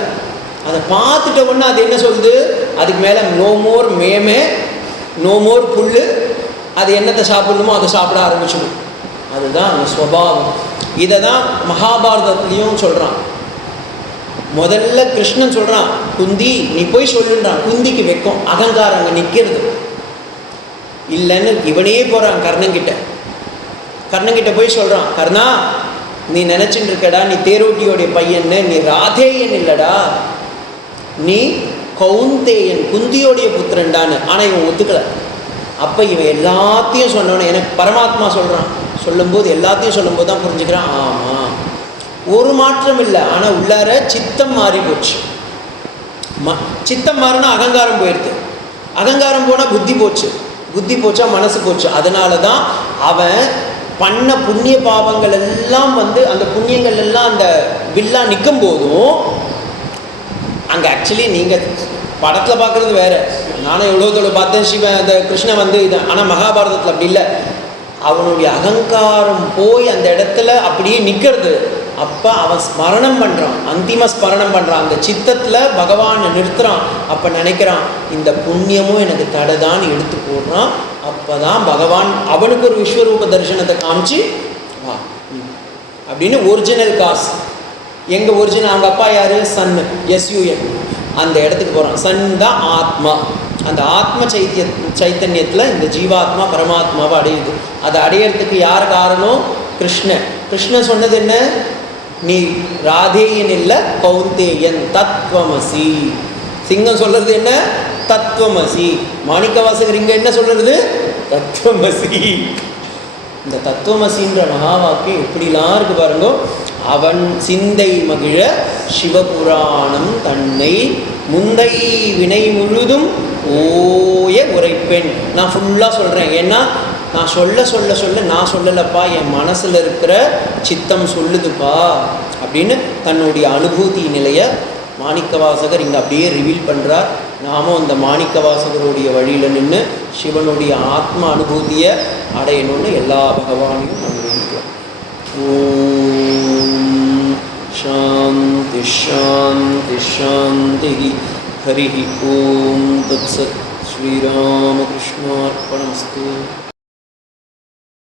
அதை பார்த்துட்ட உடனே அது என்ன சொல்லுது, அதுக்கு மேலே நோ மோர் மேமே, நோ மோர் புல். அது என்னத்தை சாப்பிடணுமோ அதை சாப்பிட ஆரம்பிச்சிடும். அதுதான் அந்த ஸ்வபாவம். இதை தான் மகாபாரதத்துலேயும் சொல்கிறான். முதல்ல கிருஷ்ணன் சொல்கிறான், குந்தி நீ போய் சொல்லுன்றான். குந்திக்கு வைக்கும் அகங்காரம் அங்கே நிற்கிறது இல்லைன்னு இவனே போகிறான் கர்ணங்கிட்ட போய் சொல்கிறான், கர்ணா நீ நினச்சிட்டு இருக்கடா நீ தேரோட்டியோடைய பையன்னு, நீ ராதேயன் இல்லைடா, நீ கௌந்தேயன் குந்தியோடைய புத்திரன்டான்னு. ஆனால் இவன் ஒத்துக்கலை. அப்போ இவன் எல்லாத்தையும் சொன்னவனே எனக்கு பரமாத்மா சொல்கிறான். சொல்லும்போது எல்லாத்தையும் சொல்லும்போது தான் புரிஞ்சுக்கிறான், ஆமாம் ஒரு மாற்றம் இல்லை, ஆனால் உள்ளார சித்தம் மாறி போச்சு. சித்தம் மாறினா அகங்காரம் போயிடுது, அகங்காரம் போனால் புத்தி போச்சா மனசு போச்சு. அதனால தான் அவன் பண்ண புண்ணிய பாவங்கள் எல்லாம் வந்து அந்த புண்ணியங்கள் எல்லாம் அந்த வில்லா நிற்கும் போதும் அங்கே ஆக்சுவலி நீங்கள் படத்தில் பார்க்குறது வேறு. நானும் எவ்வளோ தோட பார்த்தேன் சிவன் அந்த கிருஷ்ணன் வந்து இது. ஆனால் மகாபாரதத்தில் அப்படி இல்லை. அவனுடைய அகங்காரம் போய் அந்த இடத்துல அப்படியே நிற்கிறது. அப்போ அவன் ஸ்மரணம் பண்ணுறான், அந்திம ஸ்மரணம் பண்ணுறான். அந்த சித்தத்தில் பகவானை நிறுத்துகிறான். அப்போ நினைக்கிறான், இந்த புண்ணியமும் எனக்கு தடைதான்னு எடுத்து போடுறான். அப்போ தான் பகவான் அவனுக்கு ஒரு விஸ்வரூப தரிசனத்தை காமிச்சு வா அப்படின்னு ஒரிஜினல் காசு. எங்கள் ஒரிஜினல் அவங்க அப்பா யார், சன்னு, SUN. அந்த இடத்துக்கு போகிறான். சன் தான் ஆத்மா. அந்த ஆத்ம சைத்தன்யத்தில் இந்த ஜீவாத்மா பரமாத்மாவை அடையுது. அதை அடையிறதுக்கு யார் காரணம்? கிருஷ்ணன். கிருஷ்ணன் சொன்னது என்ன? நீ ராதேயன் இல்லை கௌந்தேயன், தத்துவமசி. சிங்கம் சொல்றது என்ன? தத்துவமசி. மாணிக்கவாசகர் இங்க என்ன சொல்றது? தத்துவமசி. இந்த தத்துவமசின்ற மகா வாக்கியம் எப்படிலாம் இருக்கு பாருங்க. அவன் சிந்தை மகிழ சிவபுராணம் தன்னை முந்தை வினை முழுதும் ஓய உரைப்பெண். நான் ஃபுல்லாக சொல்கிறேன், ஏன்னா நான் சொல்ல சொல்ல சொல்ல நான் சொல்லலப்பா, என் மனசில் இருக்கிற சித்தம் சொல்லுதுப்பா அப்படின்னு தன்னுடைய அனுபூதி நிலையை மாணிக்கவாசகர் இங்கே அப்படியே ரிவீல் பண்ணுறார். நாமும் அந்த மாணிக்கவாசகருடைய வழியில் நின்று சிவனுடைய ஆத்ம அனுபூதியை அடையணும்னு எல்லா பகவானையும் நம்ம வேண்டிக்கிறோம். ஓம் சாந்தி ஷாந்தி ஷாந்தி. ஹரி ஓம் தத்சத். ஸ்ரீராமகிருஷ்ணார்ப்பணமஸ்து.